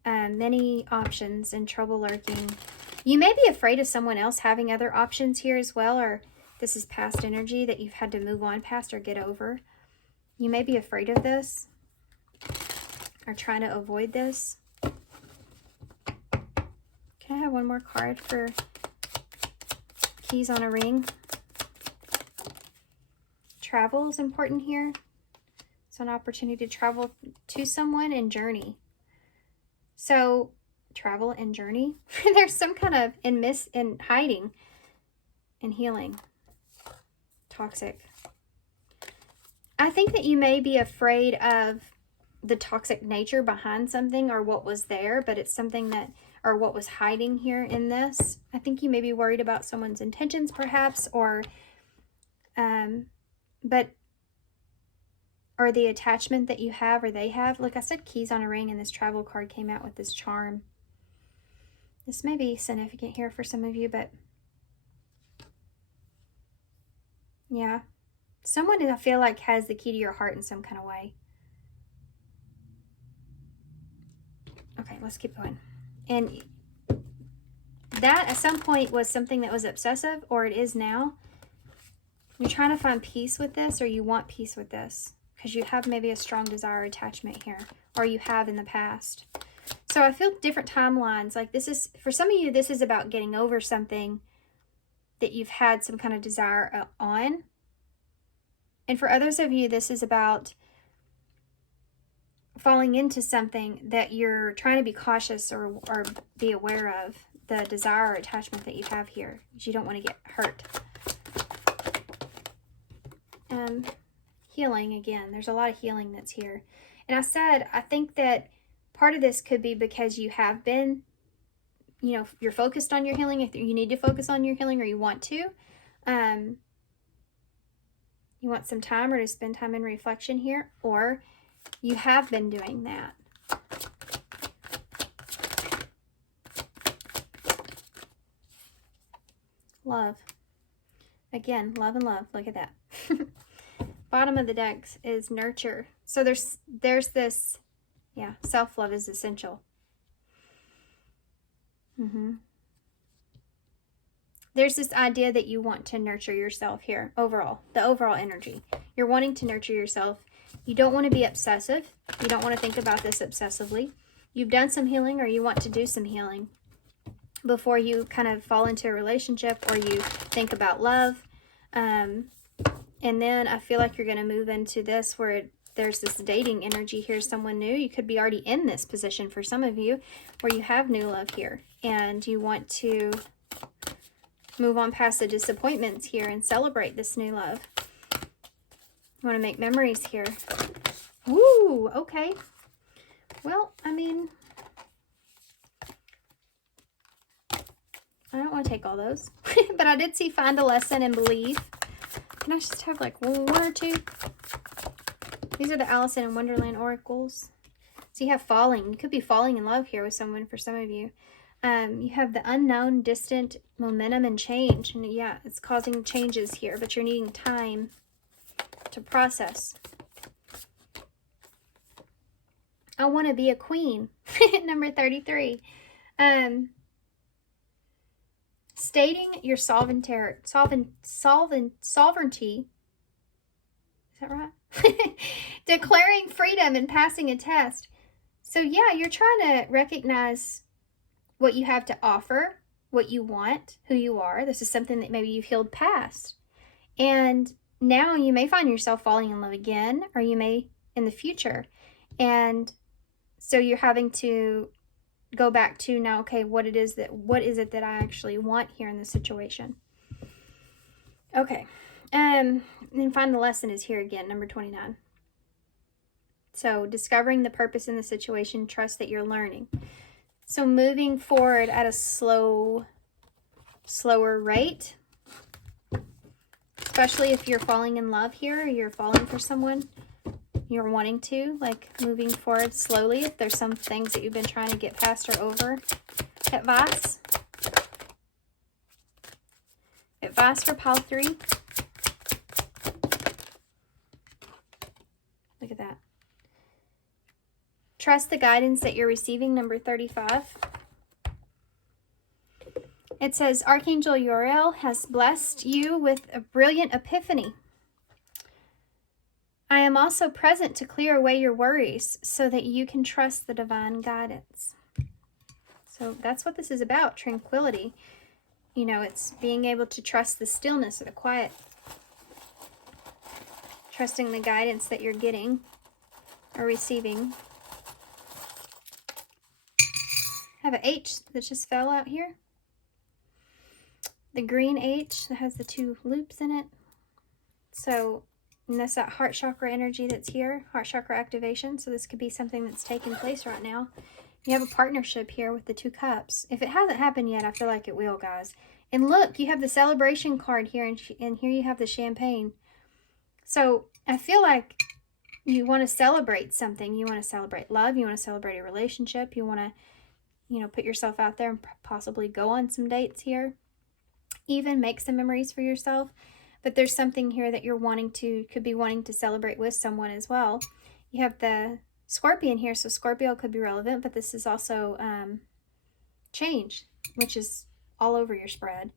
Many options and trouble lurking. You may be afraid of someone else having other options here as well, or this is past energy that you've had to move on past or get over. You may be afraid of this or trying to avoid this. Can I have one more card for keys on a ring? Travel is important here. It's an opportunity to travel to someone and journey. So travel and journey. There's some kind of in hiding and healing. Toxic. I think that you may be afraid of the toxic nature behind something, or what was there, but it's something that, or what was hiding here in this. I think you may be worried about someone's intentions perhaps, or the attachment that you have or they have. Like I said, keys on a ring, and this travel card came out with this charm. This may be significant here for some of you, but yeah. Someone I feel like has the key to your heart in some kind of way. Okay, let's keep going. And that at some point was something that was obsessive, or it is now. You're trying to find peace with this, or you want peace with this, because you have maybe a strong desire or attachment here, or you have in the past. So I feel different timelines. Like this is, for some of you, this is about getting over something that you've had some kind of desire on. And for others of you, this is about falling into something that you're trying to be cautious or be aware of, the desire or attachment that you have here, because you don't want to get hurt. Healing again. There's a lot of healing that's here. And I think that part of this could be because you have been, you know, you're focused on your healing. If you need to focus on your healing or you want to, you want some time or to spend time in reflection here, or you have been doing that. Love. Again, love and love. Look at that. Bottom of the deck is nurture. So there's this, yeah, self-love is essential. There's this idea that you want to nurture yourself here, overall, the overall energy. You're wanting to nurture yourself. You don't want to be obsessive. You don't want to think about this obsessively. You've done some healing or you want to do some healing before you kind of fall into a relationship or you think about love. And then I feel like you're going to move into this where there's this dating energy here, someone new. You could be already in this position for some of you where you have new love here and you want to move on past the disappointments here and celebrate this new love. You want to make memories here. Ooh, okay. Well, I mean, I don't want to take all those, but I did see find a lesson and believe. Can I just have like one or two? These are the Alice in Wonderland Oracles. So you have falling. You could be falling in love here with someone for some of you. You have the unknown, distant, momentum, and change. And yeah, it's causing changes here, but you're needing time to process. I want to be a queen. Number 33. Stating your sovereignty. Is that right? Declaring freedom and passing a test. So yeah, you're trying to recognize what you have to offer, what you want, who you are. This is something that maybe you've healed past. And now you may find yourself falling in love again, or you may in the future. And so you're having to go back to now, okay, what is it that I actually want here in this situation? Okay. And find the lesson is here again, number 29. So discovering the purpose in the situation, trust that you're learning. So moving forward at a slower rate, especially if you're falling in love here, or you're falling for someone, you're wanting to, like moving forward slowly. If there's some things that you've been trying to get past or over. Advice. Advice for pile 3. Look at that. Trust the guidance that you're receiving, number 35. It says, Archangel Uriel has blessed you with a brilliant epiphany. I am also present to clear away your worries so that you can trust the divine guidance. So that's what this is about, tranquility. You know, it's being able to trust the stillness or the quiet. Trusting the guidance that you're getting or receiving. I have an H that just fell out here. The green H that has the 2 loops in it. So, and that's that heart chakra energy that's here, heart chakra activation. So this could be something that's taking place right now. You have a partnership here with the 2 cups. If it hasn't happened yet, I feel like it will, guys. And look, you have the celebration card here, and here you have the champagne. So I feel like you want to celebrate something. You want to celebrate love. You want to celebrate a relationship. You want to, you know, put yourself out there and possibly go on some dates here. Even make some memories for yourself. But there's something here that you're could be wanting to celebrate with someone as well. You have the Scorpion here, so Scorpio could be relevant, but this is also change, which is all over your spread.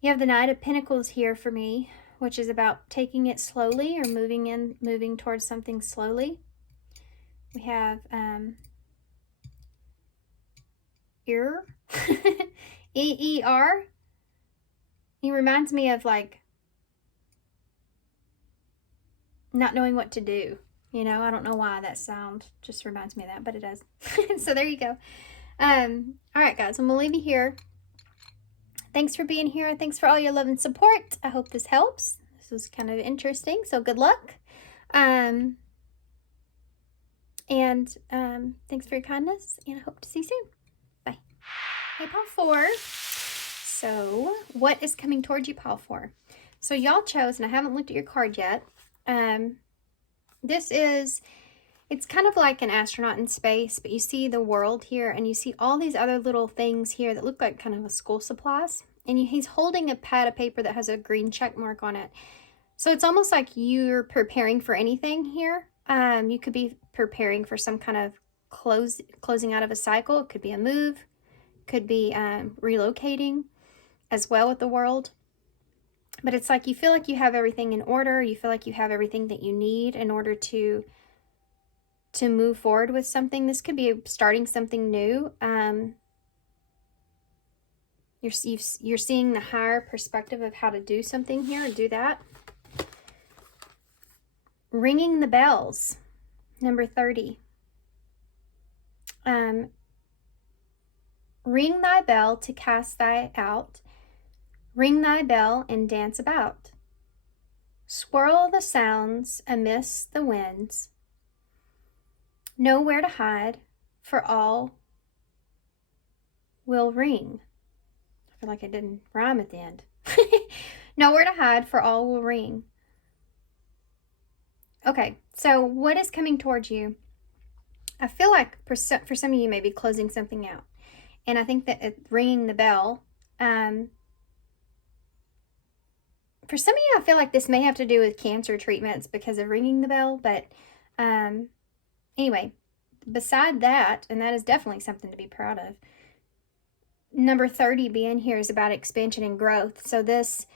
You have the Knight of Pentacles here for me, which is about taking it slowly or moving towards something slowly. We have Ear. E-E-R. He reminds me of like not knowing what to do. You know, I don't know why that sound just reminds me of that, but it does. So there you go. All right, guys, I'm gonna leave you here. Thanks for being here. Thanks for all your love and support. I hope this helps. This was kind of interesting, so good luck. Thanks for your kindness, and I hope to see you soon. Bye. Hey, pile 4. So, what is coming towards you, pile 4? So, y'all chose, and I haven't looked at your card yet. It's kind of like an astronaut in space, but you see the world here, and you see all these other little things here that look like kind of a school supplies. And he's holding a pad of paper that has a green check mark on it. So it's almost like you're preparing for anything here. You could be preparing for some kind of closing out of a cycle. It could be a move, could be relocating as well with the world. But it's like you feel like you have everything in order. You feel like you have everything that you need in order to move forward with something. This could be starting something new. You're seeing the higher perspective of how to do something here and do that. Ringing the bells, number 30. Ring thy bell to cast thy out. Ring thy bell and dance about. Swirl the sounds amidst the winds. Know where to hide, for all will ring. I feel like it didn't rhyme at the end. Know where to hide, for all will ring. Okay, so what is coming towards you? I feel like for some of you, may be closing something out. And I think that ringing the bell, for some of you, I feel like this may have to do with cancer treatments because of ringing the bell. But anyway, beside that, and that is definitely something to be proud of, number 30 being here is about expansion and growth. So this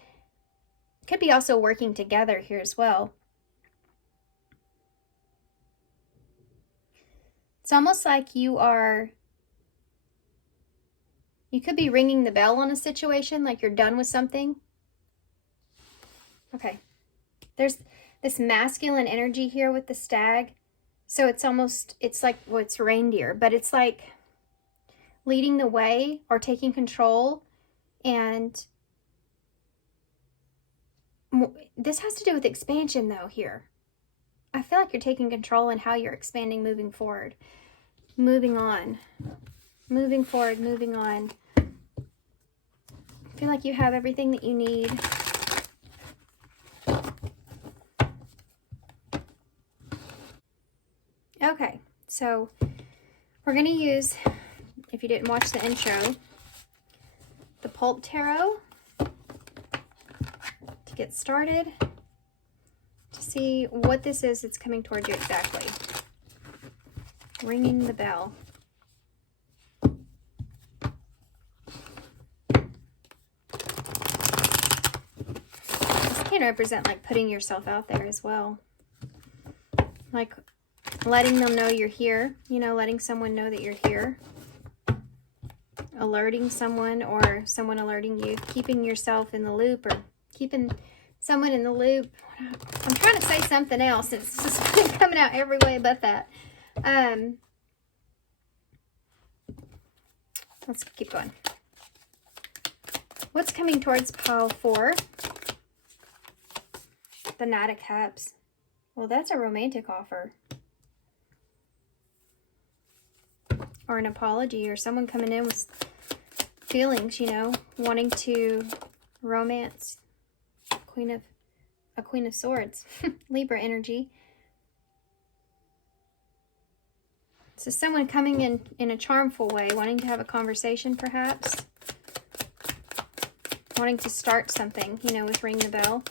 could be also working together here as well. It's almost like you could be ringing the bell on a situation, like you're done with something. Okay. There's this masculine energy here with the stag. So it's like, well, it's reindeer, but it's like leading the way or taking control. And this has to do with expansion though here. I feel like you're taking control in how you're expanding, moving forward, moving on, moving forward, moving on. I feel like you have everything that you need. Okay, so we're going to use, if you didn't watch the intro, the Pulp Tarot to get started, to see what this is that's coming towards you exactly. Ringing the bell. This can represent like putting yourself out there as well. Like letting them know you're here, you know, letting someone know that you're here. Alerting someone or someone alerting you, keeping yourself in the loop or keeping someone in the loop. I'm trying to say something else. It's just coming out every way but that. Let's keep going. What's coming towards pile 4? The Knight of Cups. Well, that's a romantic offer. Or an apology, or someone coming in with feelings, you know, wanting to romance. A Queen of Swords. Libra energy. So someone coming in a charmful way, wanting to have a conversation perhaps. Wanting to start something, you know, with Ring the Bell.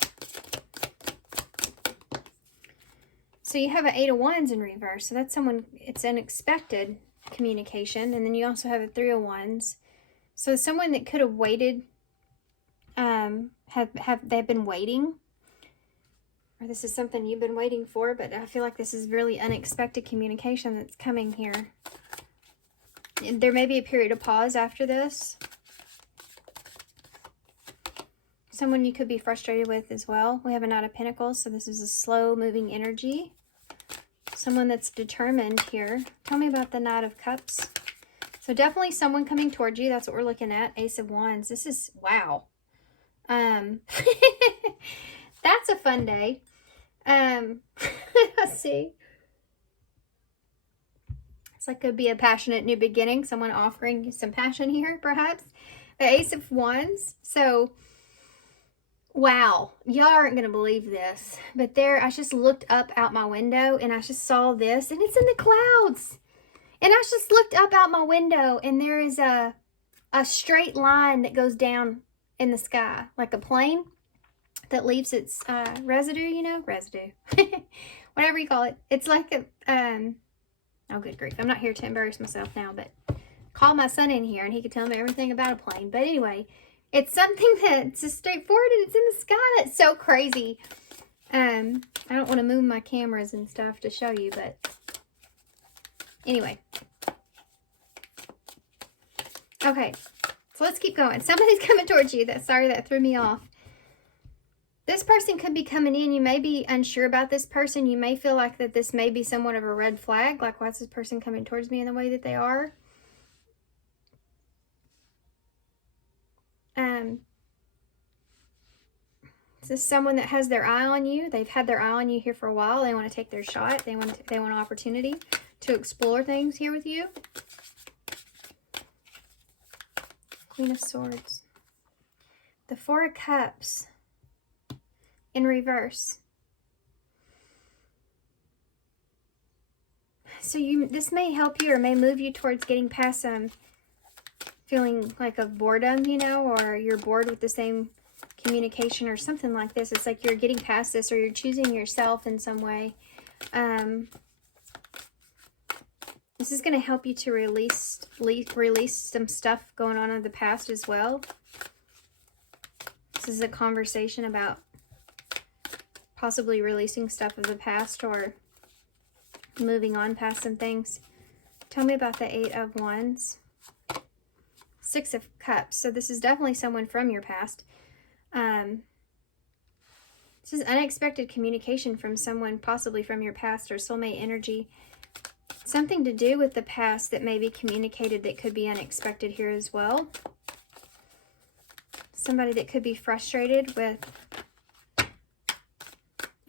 So you have an 8 of Wands in reverse. So that's someone, it's unexpected communication. And then you also have a 3 of Wands. So someone that could have waited, they've been waiting. Or this is something you've been waiting for, but I feel like this is really unexpected communication that's coming here. There may be a period of pause after this. Someone you could be frustrated with as well. We have a Knight of Pentacles, so this is a slow-moving energy. Someone that's determined here. Tell me about the Knight of Cups. So definitely someone coming towards you. That's what we're looking at. Ace of Wands. This is, wow. That's a fun day. Let's see. It's like could be a passionate new beginning. Someone offering you some passion here, perhaps. The Ace of Wands. So, wow. Y'all aren't going to believe this. But there, I just looked up out my window and I just saw this. And it's in the clouds. And I just looked up out my window and there is a straight line that goes down in the sky. Like a plane that leaves its residue, you know? Residue. Whatever you call it. It's like a... oh, good grief. I'm not here to embarrass myself now, but call my son in here and he could tell me everything about a plane. But anyway, it's something that's just straightforward and it's in the sky. That's so crazy. I don't want to move my cameras and stuff to show you, but anyway. Okay, so let's keep going. Somebody's coming towards you. Sorry, that threw me off. This person could be coming in. You may be unsure about this person. You may feel like that this may be somewhat of a red flag. Like, why is this person coming towards me in the way that they are? This is someone that has their eye on you. They've had their eye on you here for a while. They want to take their shot. They want an opportunity to explore things here with you. Queen of Swords. The Four of Cups. In reverse. So this may help you or may move you towards getting past some feeling like of boredom, you know, or you're bored with the same communication or something like this. It's like you're getting past this or you're choosing yourself in some way. This is going to help you to release some stuff going on in the past as well. This is a conversation about possibly releasing stuff of the past or moving on past some things. Tell me about the Eight of Wands. Six of Cups. So this is definitely someone from your past. This is unexpected communication from someone possibly from your past or soulmate energy. Something to do with the past that may be communicated that could be unexpected here as well. Somebody that could be frustrated with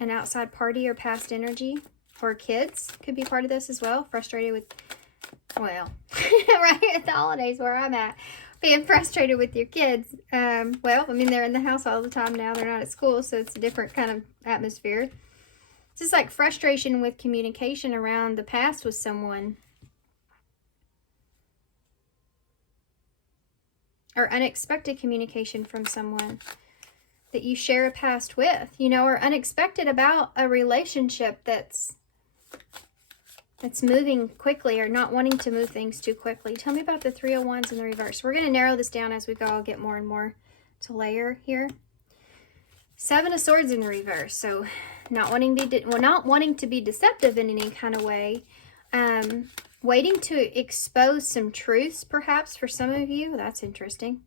an outside party or past energy, or kids could be part of this as well. Frustrated with, well, right here at the holidays where I'm at, being frustrated with your kids. Well, I mean, they're in the house all the time now. They're not at school, so it's a different kind of atmosphere. It's just like frustration with communication around the past with someone. Or unexpected communication from someone that you share a past with, you know, or unexpected about a relationship that's moving quickly or not wanting to move things too quickly. Tell me about the Three of Wands in the reverse. We're going to narrow this down as we go. I'll get more and more to layer here. Seven of Swords in the reverse. So not wanting to be deceptive in any kind of way. Waiting to expose some truths, perhaps, for some of you. That's interesting.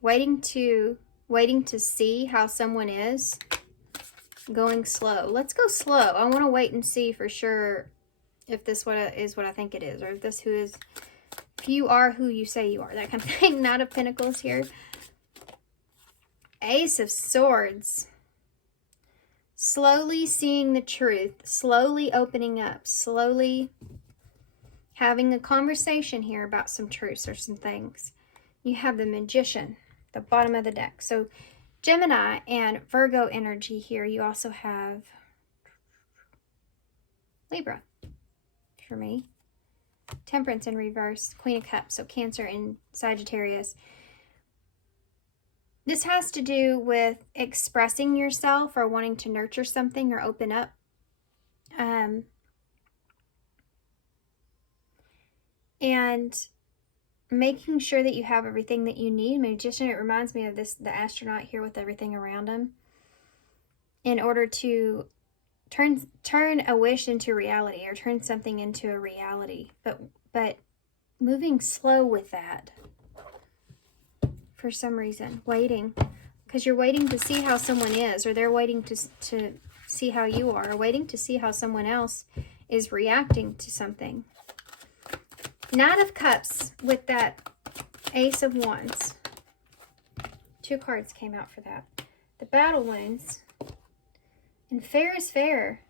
Waiting to see how someone is. Going slow. Let's go slow. I want to wait and see for sure if this is what I think it is, or if you are who you say you are. That kind of thing. Knight of Pentacles here. Ace of Swords. Slowly seeing the truth, slowly opening up, slowly having a conversation here about some truths or some things. You have the Magician, the bottom of the deck. So Gemini and Virgo energy here. You also have Libra for me. Temperance in reverse, Queen of Cups, so Cancer and Sagittarius. This has to do with expressing yourself or wanting to nurture something or open up. And making sure that you have everything that you need. Magician, it reminds me of the astronaut here with everything around him. In order to turn a wish into reality or turn something into a reality. But but moving slow with that for some reason. Waiting. Because you're waiting to see how someone is, or they're waiting to see how you are, or waiting to see how someone else is reacting to something. Knight of Cups with that Ace of Wands. 2 cards came out for that. The Battle Wounds. And Fair is Fair.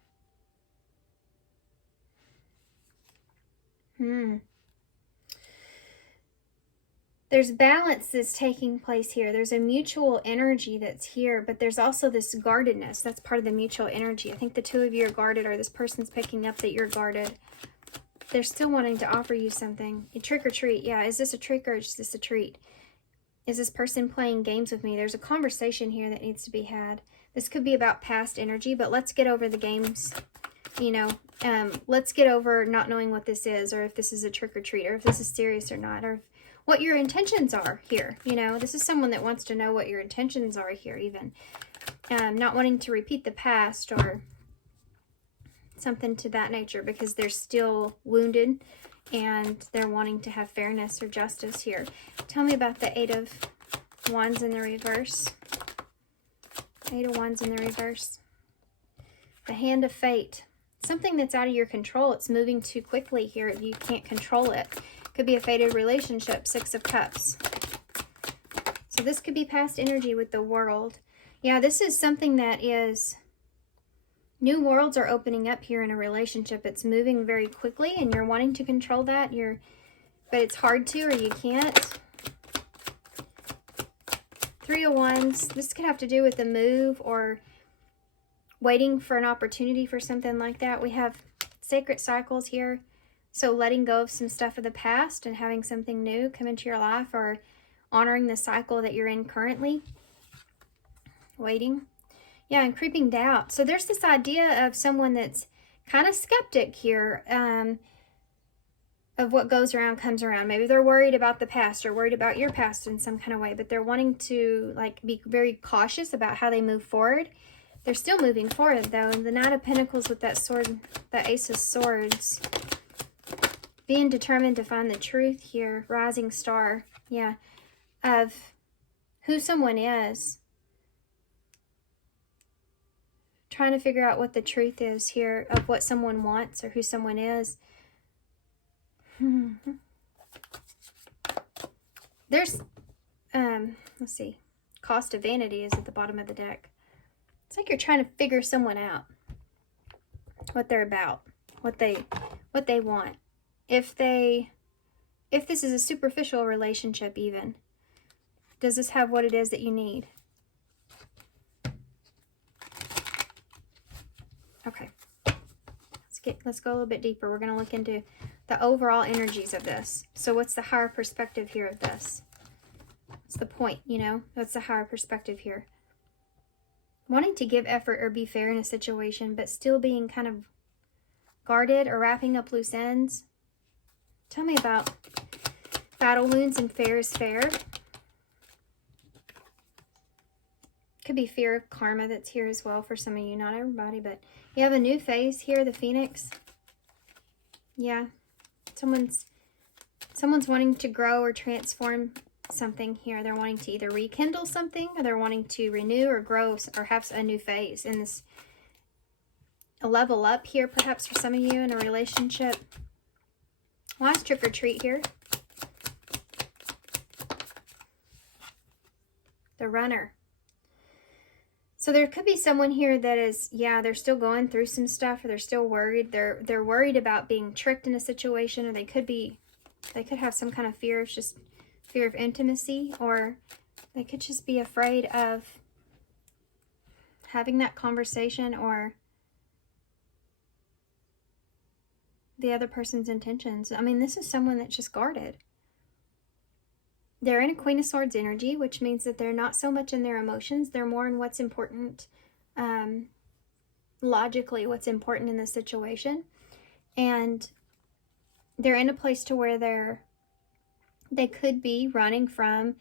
There's balance that's taking place here. There's a mutual energy that's here, but there's also this guardedness. That's part of the mutual energy. I think the 2 of you are guarded, or this person's picking up that you're guarded. They're still wanting to offer you something. A trick or treat. Yeah, is this a trick or is this a treat? Is this person playing games with me? There's a conversation here that needs to be had. This could be about past energy, but let's get over the games. You know, let's get over not knowing what this is, or if this is a trick or treat, or if this is serious or not, or what your intentions are here. You know, this is someone that wants to know what your intentions are here, even. Not wanting to repeat the past or something to that nature, because they're still wounded and they're wanting to have fairness or justice here. Tell me about the 8 of Wands in the reverse. 8 of Wands in the reverse. The Hand of Fate. Something that's out of your control. It's moving too quickly here. You can't control it. Could be a fated relationship. 6 of Cups. So this could be past energy with the World. Yeah, this is something that is... New worlds are opening up here in a relationship. It's moving very quickly and you're wanting to control that. But it's hard to, or you can't. 3 of Wands. This could have to do with a move or waiting for an opportunity for something like that. We have sacred cycles here. So letting go of some stuff of the past and having something new come into your life, or honoring the cycle that you're in currently. Waiting. Yeah, and creeping doubt. So there's this idea of someone that's kind of skeptic here, of what goes around comes around. Maybe they're worried about the past or worried about your past in some kind of way, but they're wanting to be very cautious about how they move forward. They're still moving forward though. And the Knight of Pentacles with that sword, the Ace of Swords. Being determined to find the truth here. Rising Star. Yeah. Of who someone is. Trying to figure out what the truth is here of what someone wants or who someone is. There's, let's see. Cost of Vanity is at the bottom of the deck. It's like you're trying to figure someone out. What they're about. What they want. If this is a superficial relationship even. Does this have what it is that you need? Okay. Let's go a little bit deeper. We're going to look into the overall energies of this. So what's the higher perspective here of this? What's the point, you know? What's the higher perspective here? Wanting to give effort or be fair in a situation, but still being kind of guarded or wrapping up loose ends. Tell me about Battle Wounds and Fair is Fair. Could be fear of karma that's here as well for some of you. Not everybody, but you have a new phase here, the Phoenix. Yeah. Someone's wanting to grow or transform something here. They're wanting to either rekindle something, or they're wanting to renew or grow or have a new phase in this. A level up here perhaps for some of you in a relationship. Why is trick or treat here? The Runner. So there could be someone here that is, yeah, they're still going through some stuff, or they're still worried. They're worried about being tricked in a situation, or they could have some kind of fear of intimacy, or they could just be afraid of having that conversation or the other person's intentions. I mean, this is someone that's just guarded. They're in a Queen of Swords energy, which means that they're not so much in their emotions. They're more in what's important, logically, what's important in the situation. And they're in a place to where they could be running from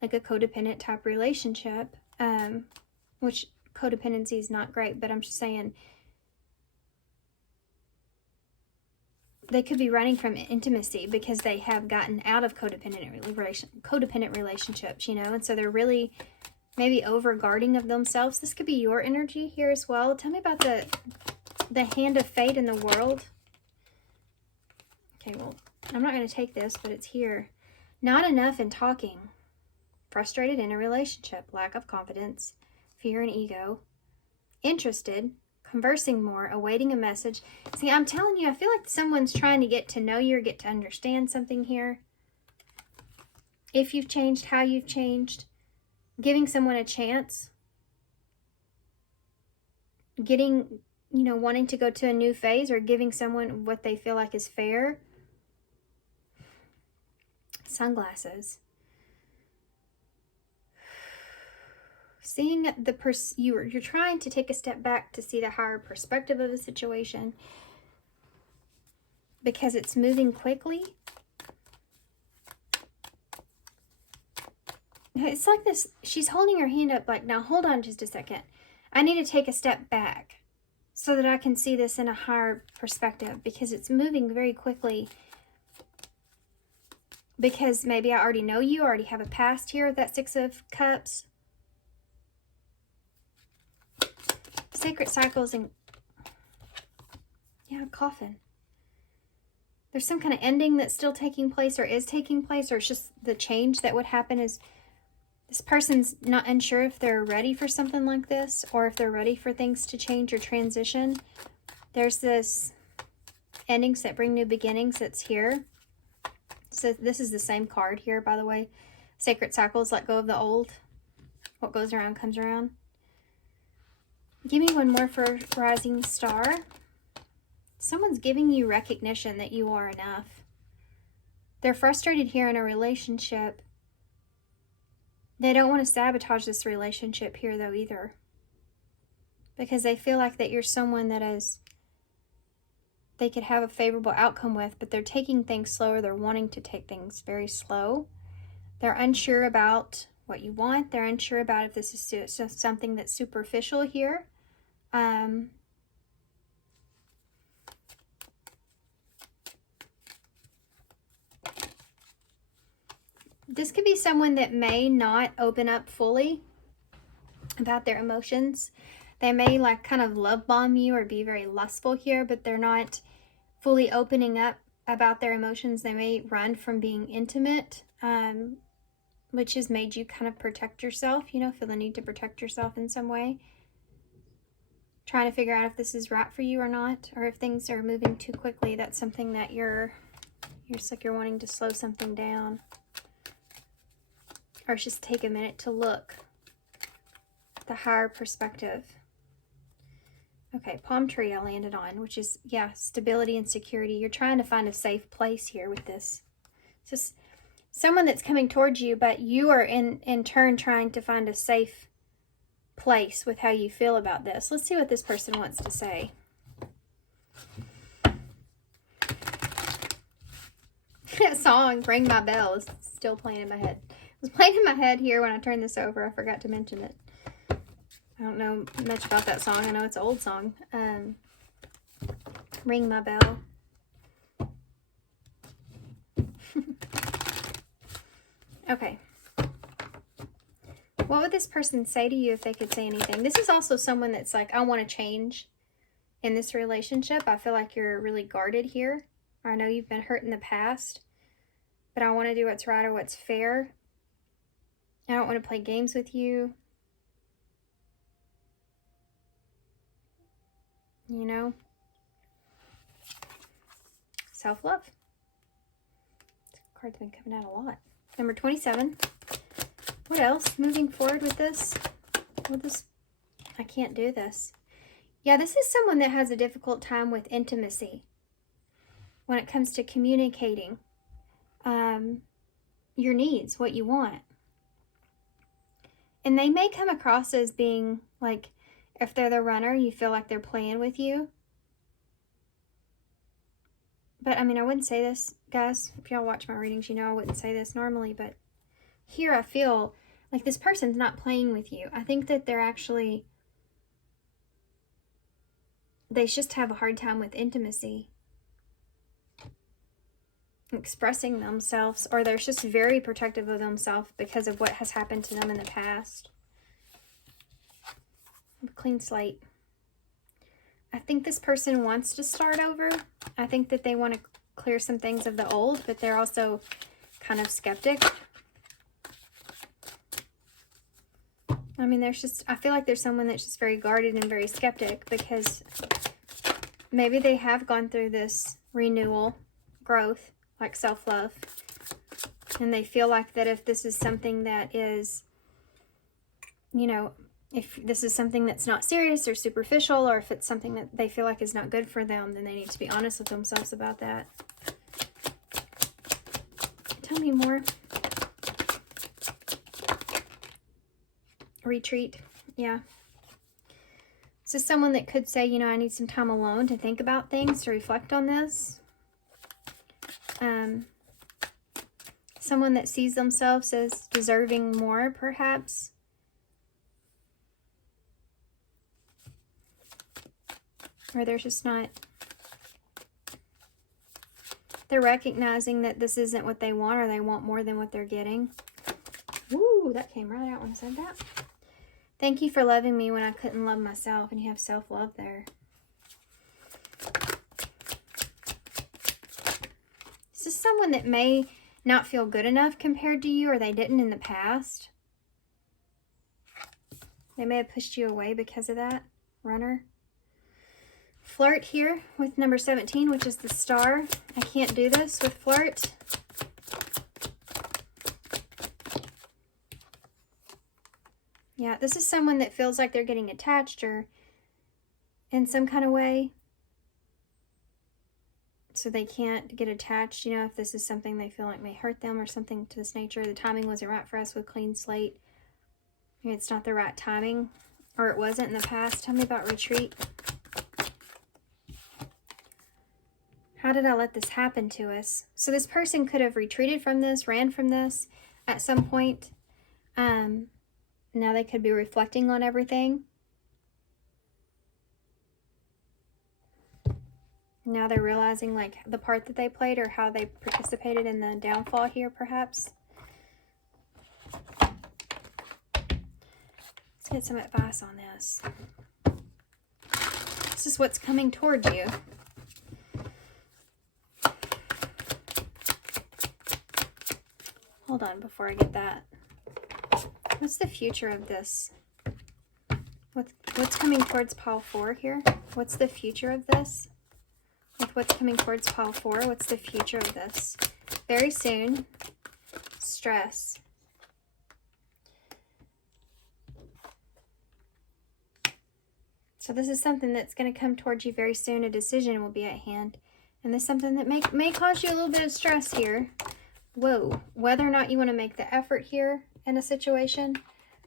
like a codependent type relationship, which codependency is not great, but I'm just saying they could be running from intimacy because they have gotten out of codependent relationships, you know, and so they're really maybe over guarding of themselves. This could be your energy here as well. Tell me about the hand of fate in the world. Okay, well, I'm not going to take this, but it's here. Not enough in talking. Frustrated in a relationship. Lack of confidence. Fear and ego. Interested. Conversing more. Awaiting a message. See, I'm telling you, I feel like someone's trying to get to know you or get to understand something here. If you've changed, how you've changed. Giving someone a chance. Getting, you know, wanting to go to a new phase, or giving someone what they feel like is fair. Sunglasses. Seeing the you're trying to take a step back to see the higher perspective of the situation because it's moving quickly. It's like this, she's holding her hand up like, now hold on just a second. I need to take a step back so that I can see this in a higher perspective because it's moving very quickly. Because maybe I already know you, already have a past here, that Six of Cups. Sacred cycles and, yeah, coffin. There's some kind of ending that's still taking place or is taking place, or it's just the change that would happen is this person's not unsure if they're ready for something like this or if they're ready for things to change or transition. There's this endings that bring new beginnings that's here. So this is the same card here, by the way. Sacred cycles, let go of the old. What goes around comes around. Give me one more for Rising Star. Someone's giving you recognition that you are enough. They're frustrated here in a relationship. They don't want to sabotage this relationship here, though, either. Because they feel like that you're someone that is... they could have a favorable outcome with, but they're taking things slower. They're wanting to take things very slow. They're unsure about what you want. They're unsure about if this is just something that's superficial here. This could be someone that may not open up fully about their emotions. They may like kind of love bomb you or be very lustful here, but they're not fully opening up about their emotions. They may run from being intimate, which has made you kind of protect yourself, you know, feel the need to protect yourself in some way. Trying to figure out if this is right for you or not, or if things are moving too quickly. That's something that you're just like you're wanting to slow something down. Or just take a minute to look at the higher perspective. Okay, palm tree I landed on, which is, yeah, stability and security. You're trying to find a safe place here with this. It's just someone that's coming towards you, but you are in turn trying to find a safe place with how you feel about this. Let's see what this person wants to say. That song, Ring My Bell, is still playing in my head. It was playing in my head here when I turned this over. I forgot to mention it. I don't know much about that song. I know it's an old song. Ring My Bell. Okay. What would this person say to you if they could say anything? This is also someone that's like, I want to change in this relationship. I feel like you're really guarded here. I know you've been hurt in the past, but I want to do what's right or what's fair. I don't want to play games with you. You know? Self-love. This card's been coming out a lot. Number 27. What else? Moving forward with this? I can't do this. Yeah, this is someone that has a difficult time with intimacy when it comes to communicating your needs, what you want. And they may come across as being like, if they're the runner, you feel like they're playing with you. But I mean, I wouldn't say this, guys. If y'all watch my readings, you know I wouldn't say this normally, but here I feel like this person's not playing with you. I think that they're actually, they just have a hard time with intimacy. expressing themselves, or they're just very protective of themselves because of what has happened to them in the past. Clean slate. I think this person wants to start over. I think that they want to clear some things of the old, but they're also kind of skeptic. I mean, I feel like there's someone that's just very guarded and very skeptic because maybe they have gone through this renewal, growth, like self-love. And they feel like that if this is something that is, you know, if this is something that's not serious or superficial, or if it's something that they feel like is not good for them, then they need to be honest with themselves about that. Tell me more. Retreat. Yeah. This is someone that could say, you know, I need some time alone to think about things, to reflect on this. Someone that sees themselves as deserving more, perhaps. Or they're just not. They're recognizing that this isn't what they want, or they want more than what they're getting. Ooh, that came right out when I said that. Thank you for loving me when I couldn't love myself, and you have self-love there. This is someone that may not feel good enough compared to you, or they didn't in the past. They may have pushed you away because of that. Runner. Flirt here with number 17, which is the star. I can't do this with flirt. Yeah, this is someone that feels like they're getting attached or in some kind of way. So they can't get attached, you know, if this is something they feel like may hurt them or something to this nature. The timing wasn't right for us with clean slate. Maybe it's not the right timing, or it wasn't in the past. Tell me about retreat. How did I let this happen to us? So this person could have retreated from this, ran from this at some point. Now they could be reflecting on everything. Now they're realizing like the part that they played or how they participated in the downfall here, perhaps. Let's get some advice on this. This is what's coming toward you. Hold on before I get that. What's the future of this? What's coming towards pile 4 here? What's the future of this? With what's coming towards pile 4, what's the future of this? Very soon. Stress. So this is something that's going to come towards you very soon. A decision will be at hand. And this is something that may cause you a little bit of stress here. Whoa. Whether or not you want to make the effort here in a situation,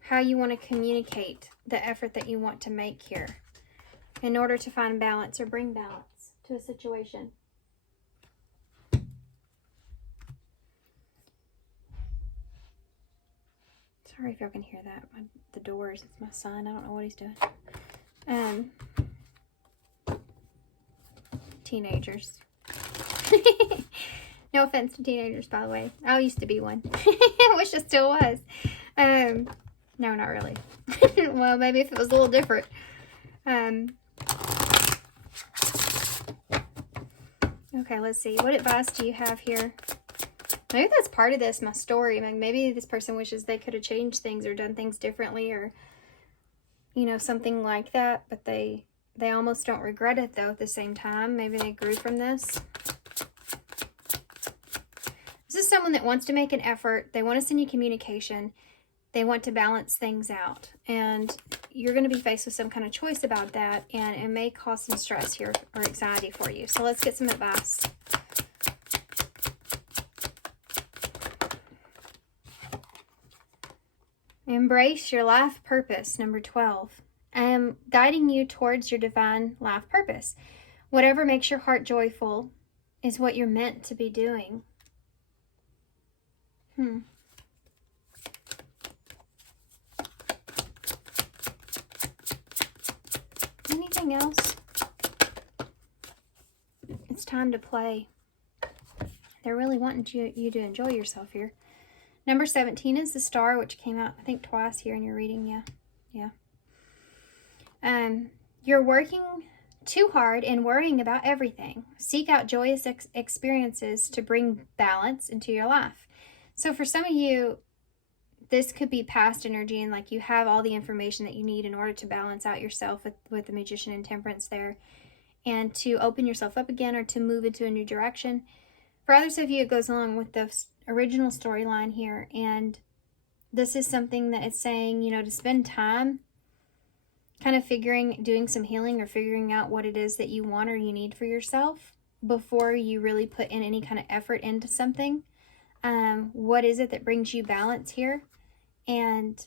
how you want to communicate the effort that you want to make here in order to find balance or bring balance to a situation. Sorry if y'all can hear that. The doors, it's my son. I don't know what he's doing. Teenagers. No offense to teenagers, by the way. I used to be one. I wish I still was. No, not really. Well, maybe if it was a little different. Okay, let's see. What advice do you have here? Maybe that's part of this, my story. I mean, maybe this person wishes they could have changed things or done things differently, or, you know, something like that. But they almost don't regret it, though, at the same time. Maybe they grew from this. This is someone that wants to make an effort. They want to send you communication. They want to balance things out. And you're going to be faced with some kind of choice about that. And it may cause some stress here or anxiety for you. So let's get some advice. Embrace your life purpose, number 12. I am guiding you towards your divine life purpose. Whatever makes your heart joyful is what you're meant to be doing. Anything else? It's time to play. They're really wanting you to enjoy yourself here. Number 17 is the Star, which came out, I think, twice here in your reading. Yeah. You're working too hard and worrying about everything. Seek out joyous experiences to bring balance into your life. So for some of you, this could be past energy, and like you have all the information that you need in order to balance out yourself with the Magician and Temperance there, and to open yourself up again or to move into a new direction. For others of you, it goes along with the original storyline here, and this is something that it's saying, to spend time kind of doing some healing or figuring out what it is that you want or you need for yourself before you really put in any kind of effort into something. What is it that brings you balance here? And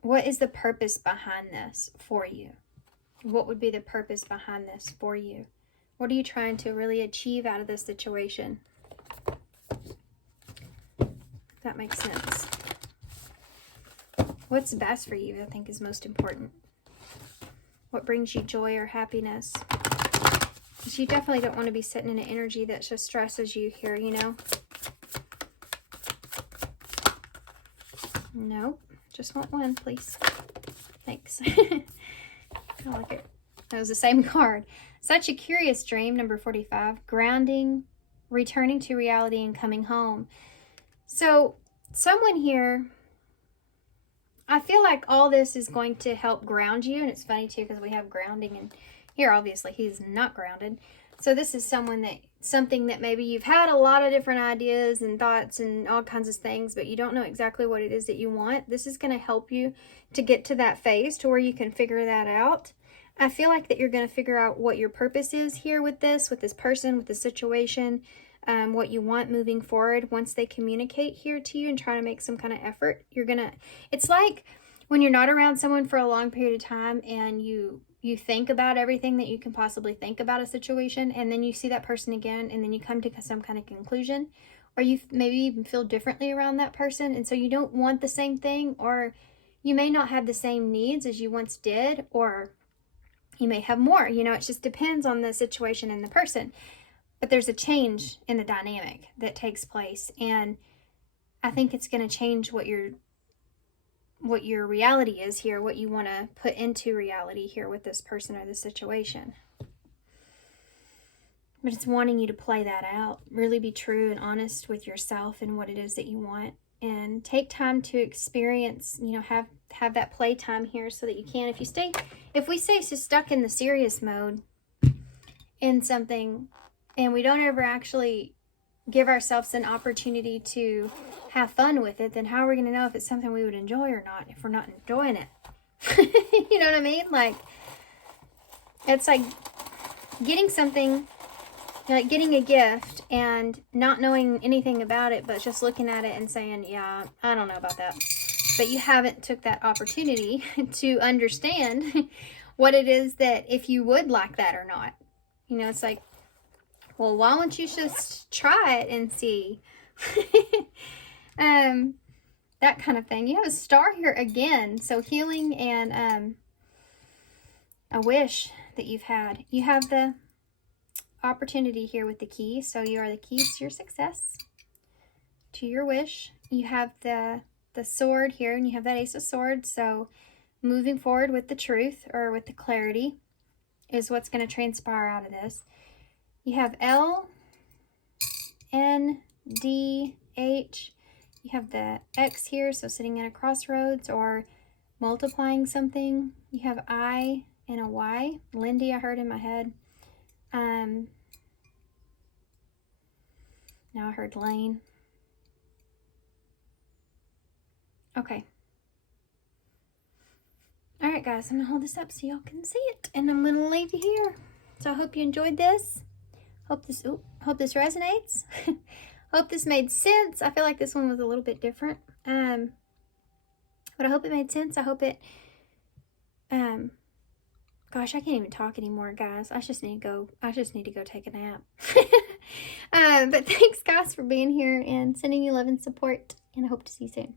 what is the purpose behind this for you? What would be the purpose behind this for you? What are you trying to really achieve out of this situation? If that makes sense. What's best for you, I think, is most important. What brings you joy or happiness? Because you definitely don't want to be sitting in an energy that just stresses you here, No, just want one, please. Thanks. I like it. That was the same card. Such a curious dream, number 45. Grounding, returning to reality, and coming home. So, someone here, I feel like all this is going to help ground you. And it's funny, too, because we have grounding. And here, obviously, he's not grounded. So this is something that maybe you've had a lot of different ideas and thoughts and all kinds of things, but you don't know exactly what it is that you want. This is going to help you to get to that phase to where you can figure that out. I feel like that you're going to figure out what your purpose is here with this person, with the situation, what you want moving forward. Once they communicate here to you and try to make some kind of effort, it's like when you're not around someone for a long period of time and you think about everything that you can possibly think about a situation, and then you see that person again, and then you come to some kind of conclusion, or you maybe even feel differently around that person, and so you don't want the same thing, or you may not have the same needs as you once did, or you may have more. It just depends on the situation and the person. But there's a change in the dynamic that takes place, and I think it's going to change what your reality is here, what you want to put into reality here with this person or this situation. But it's wanting you to play that out, really be true and honest with yourself and what it is that you want, and take time to experience, have that play time here so that you can. If we stay so stuck in the serious mode in something and we don't ever actually give ourselves an opportunity to have fun with it, then how are we going to know if it's something we would enjoy or not if we're not enjoying it? You know what I mean? Like, it's like getting something, like getting a gift and not knowing anything about it, but just looking at it and saying, yeah, I don't know about that. But you haven't took that opportunity to understand what it is that if you would like that or not. It's like, well, why don't you just try it and see? That kind of thing. You have a Star here again. So healing and a wish that you've had. You have the opportunity here with the key. So you are the keys to your success, to your wish. You have the sword here, and you have that Ace of Swords. So moving forward with the truth, or with the clarity, is what's going to transpire out of this. You have L, N, D, H. You have the X here, so sitting at a crossroads or multiplying something. You have I and a Y. Lindy, I heard in my head. Now I heard Lane. Okay. All right, guys, I'm going to hold this up so y'all can see it, and I'm going to leave you here. So I hope you enjoyed this. Hope this resonates. Hope this made sense. I feel like this one was a little bit different. But I hope it made sense. I hope it, gosh, I can't even talk anymore, guys. I just need to go take a nap. But thanks, guys, for being here and sending you love and support, and I hope to see you soon.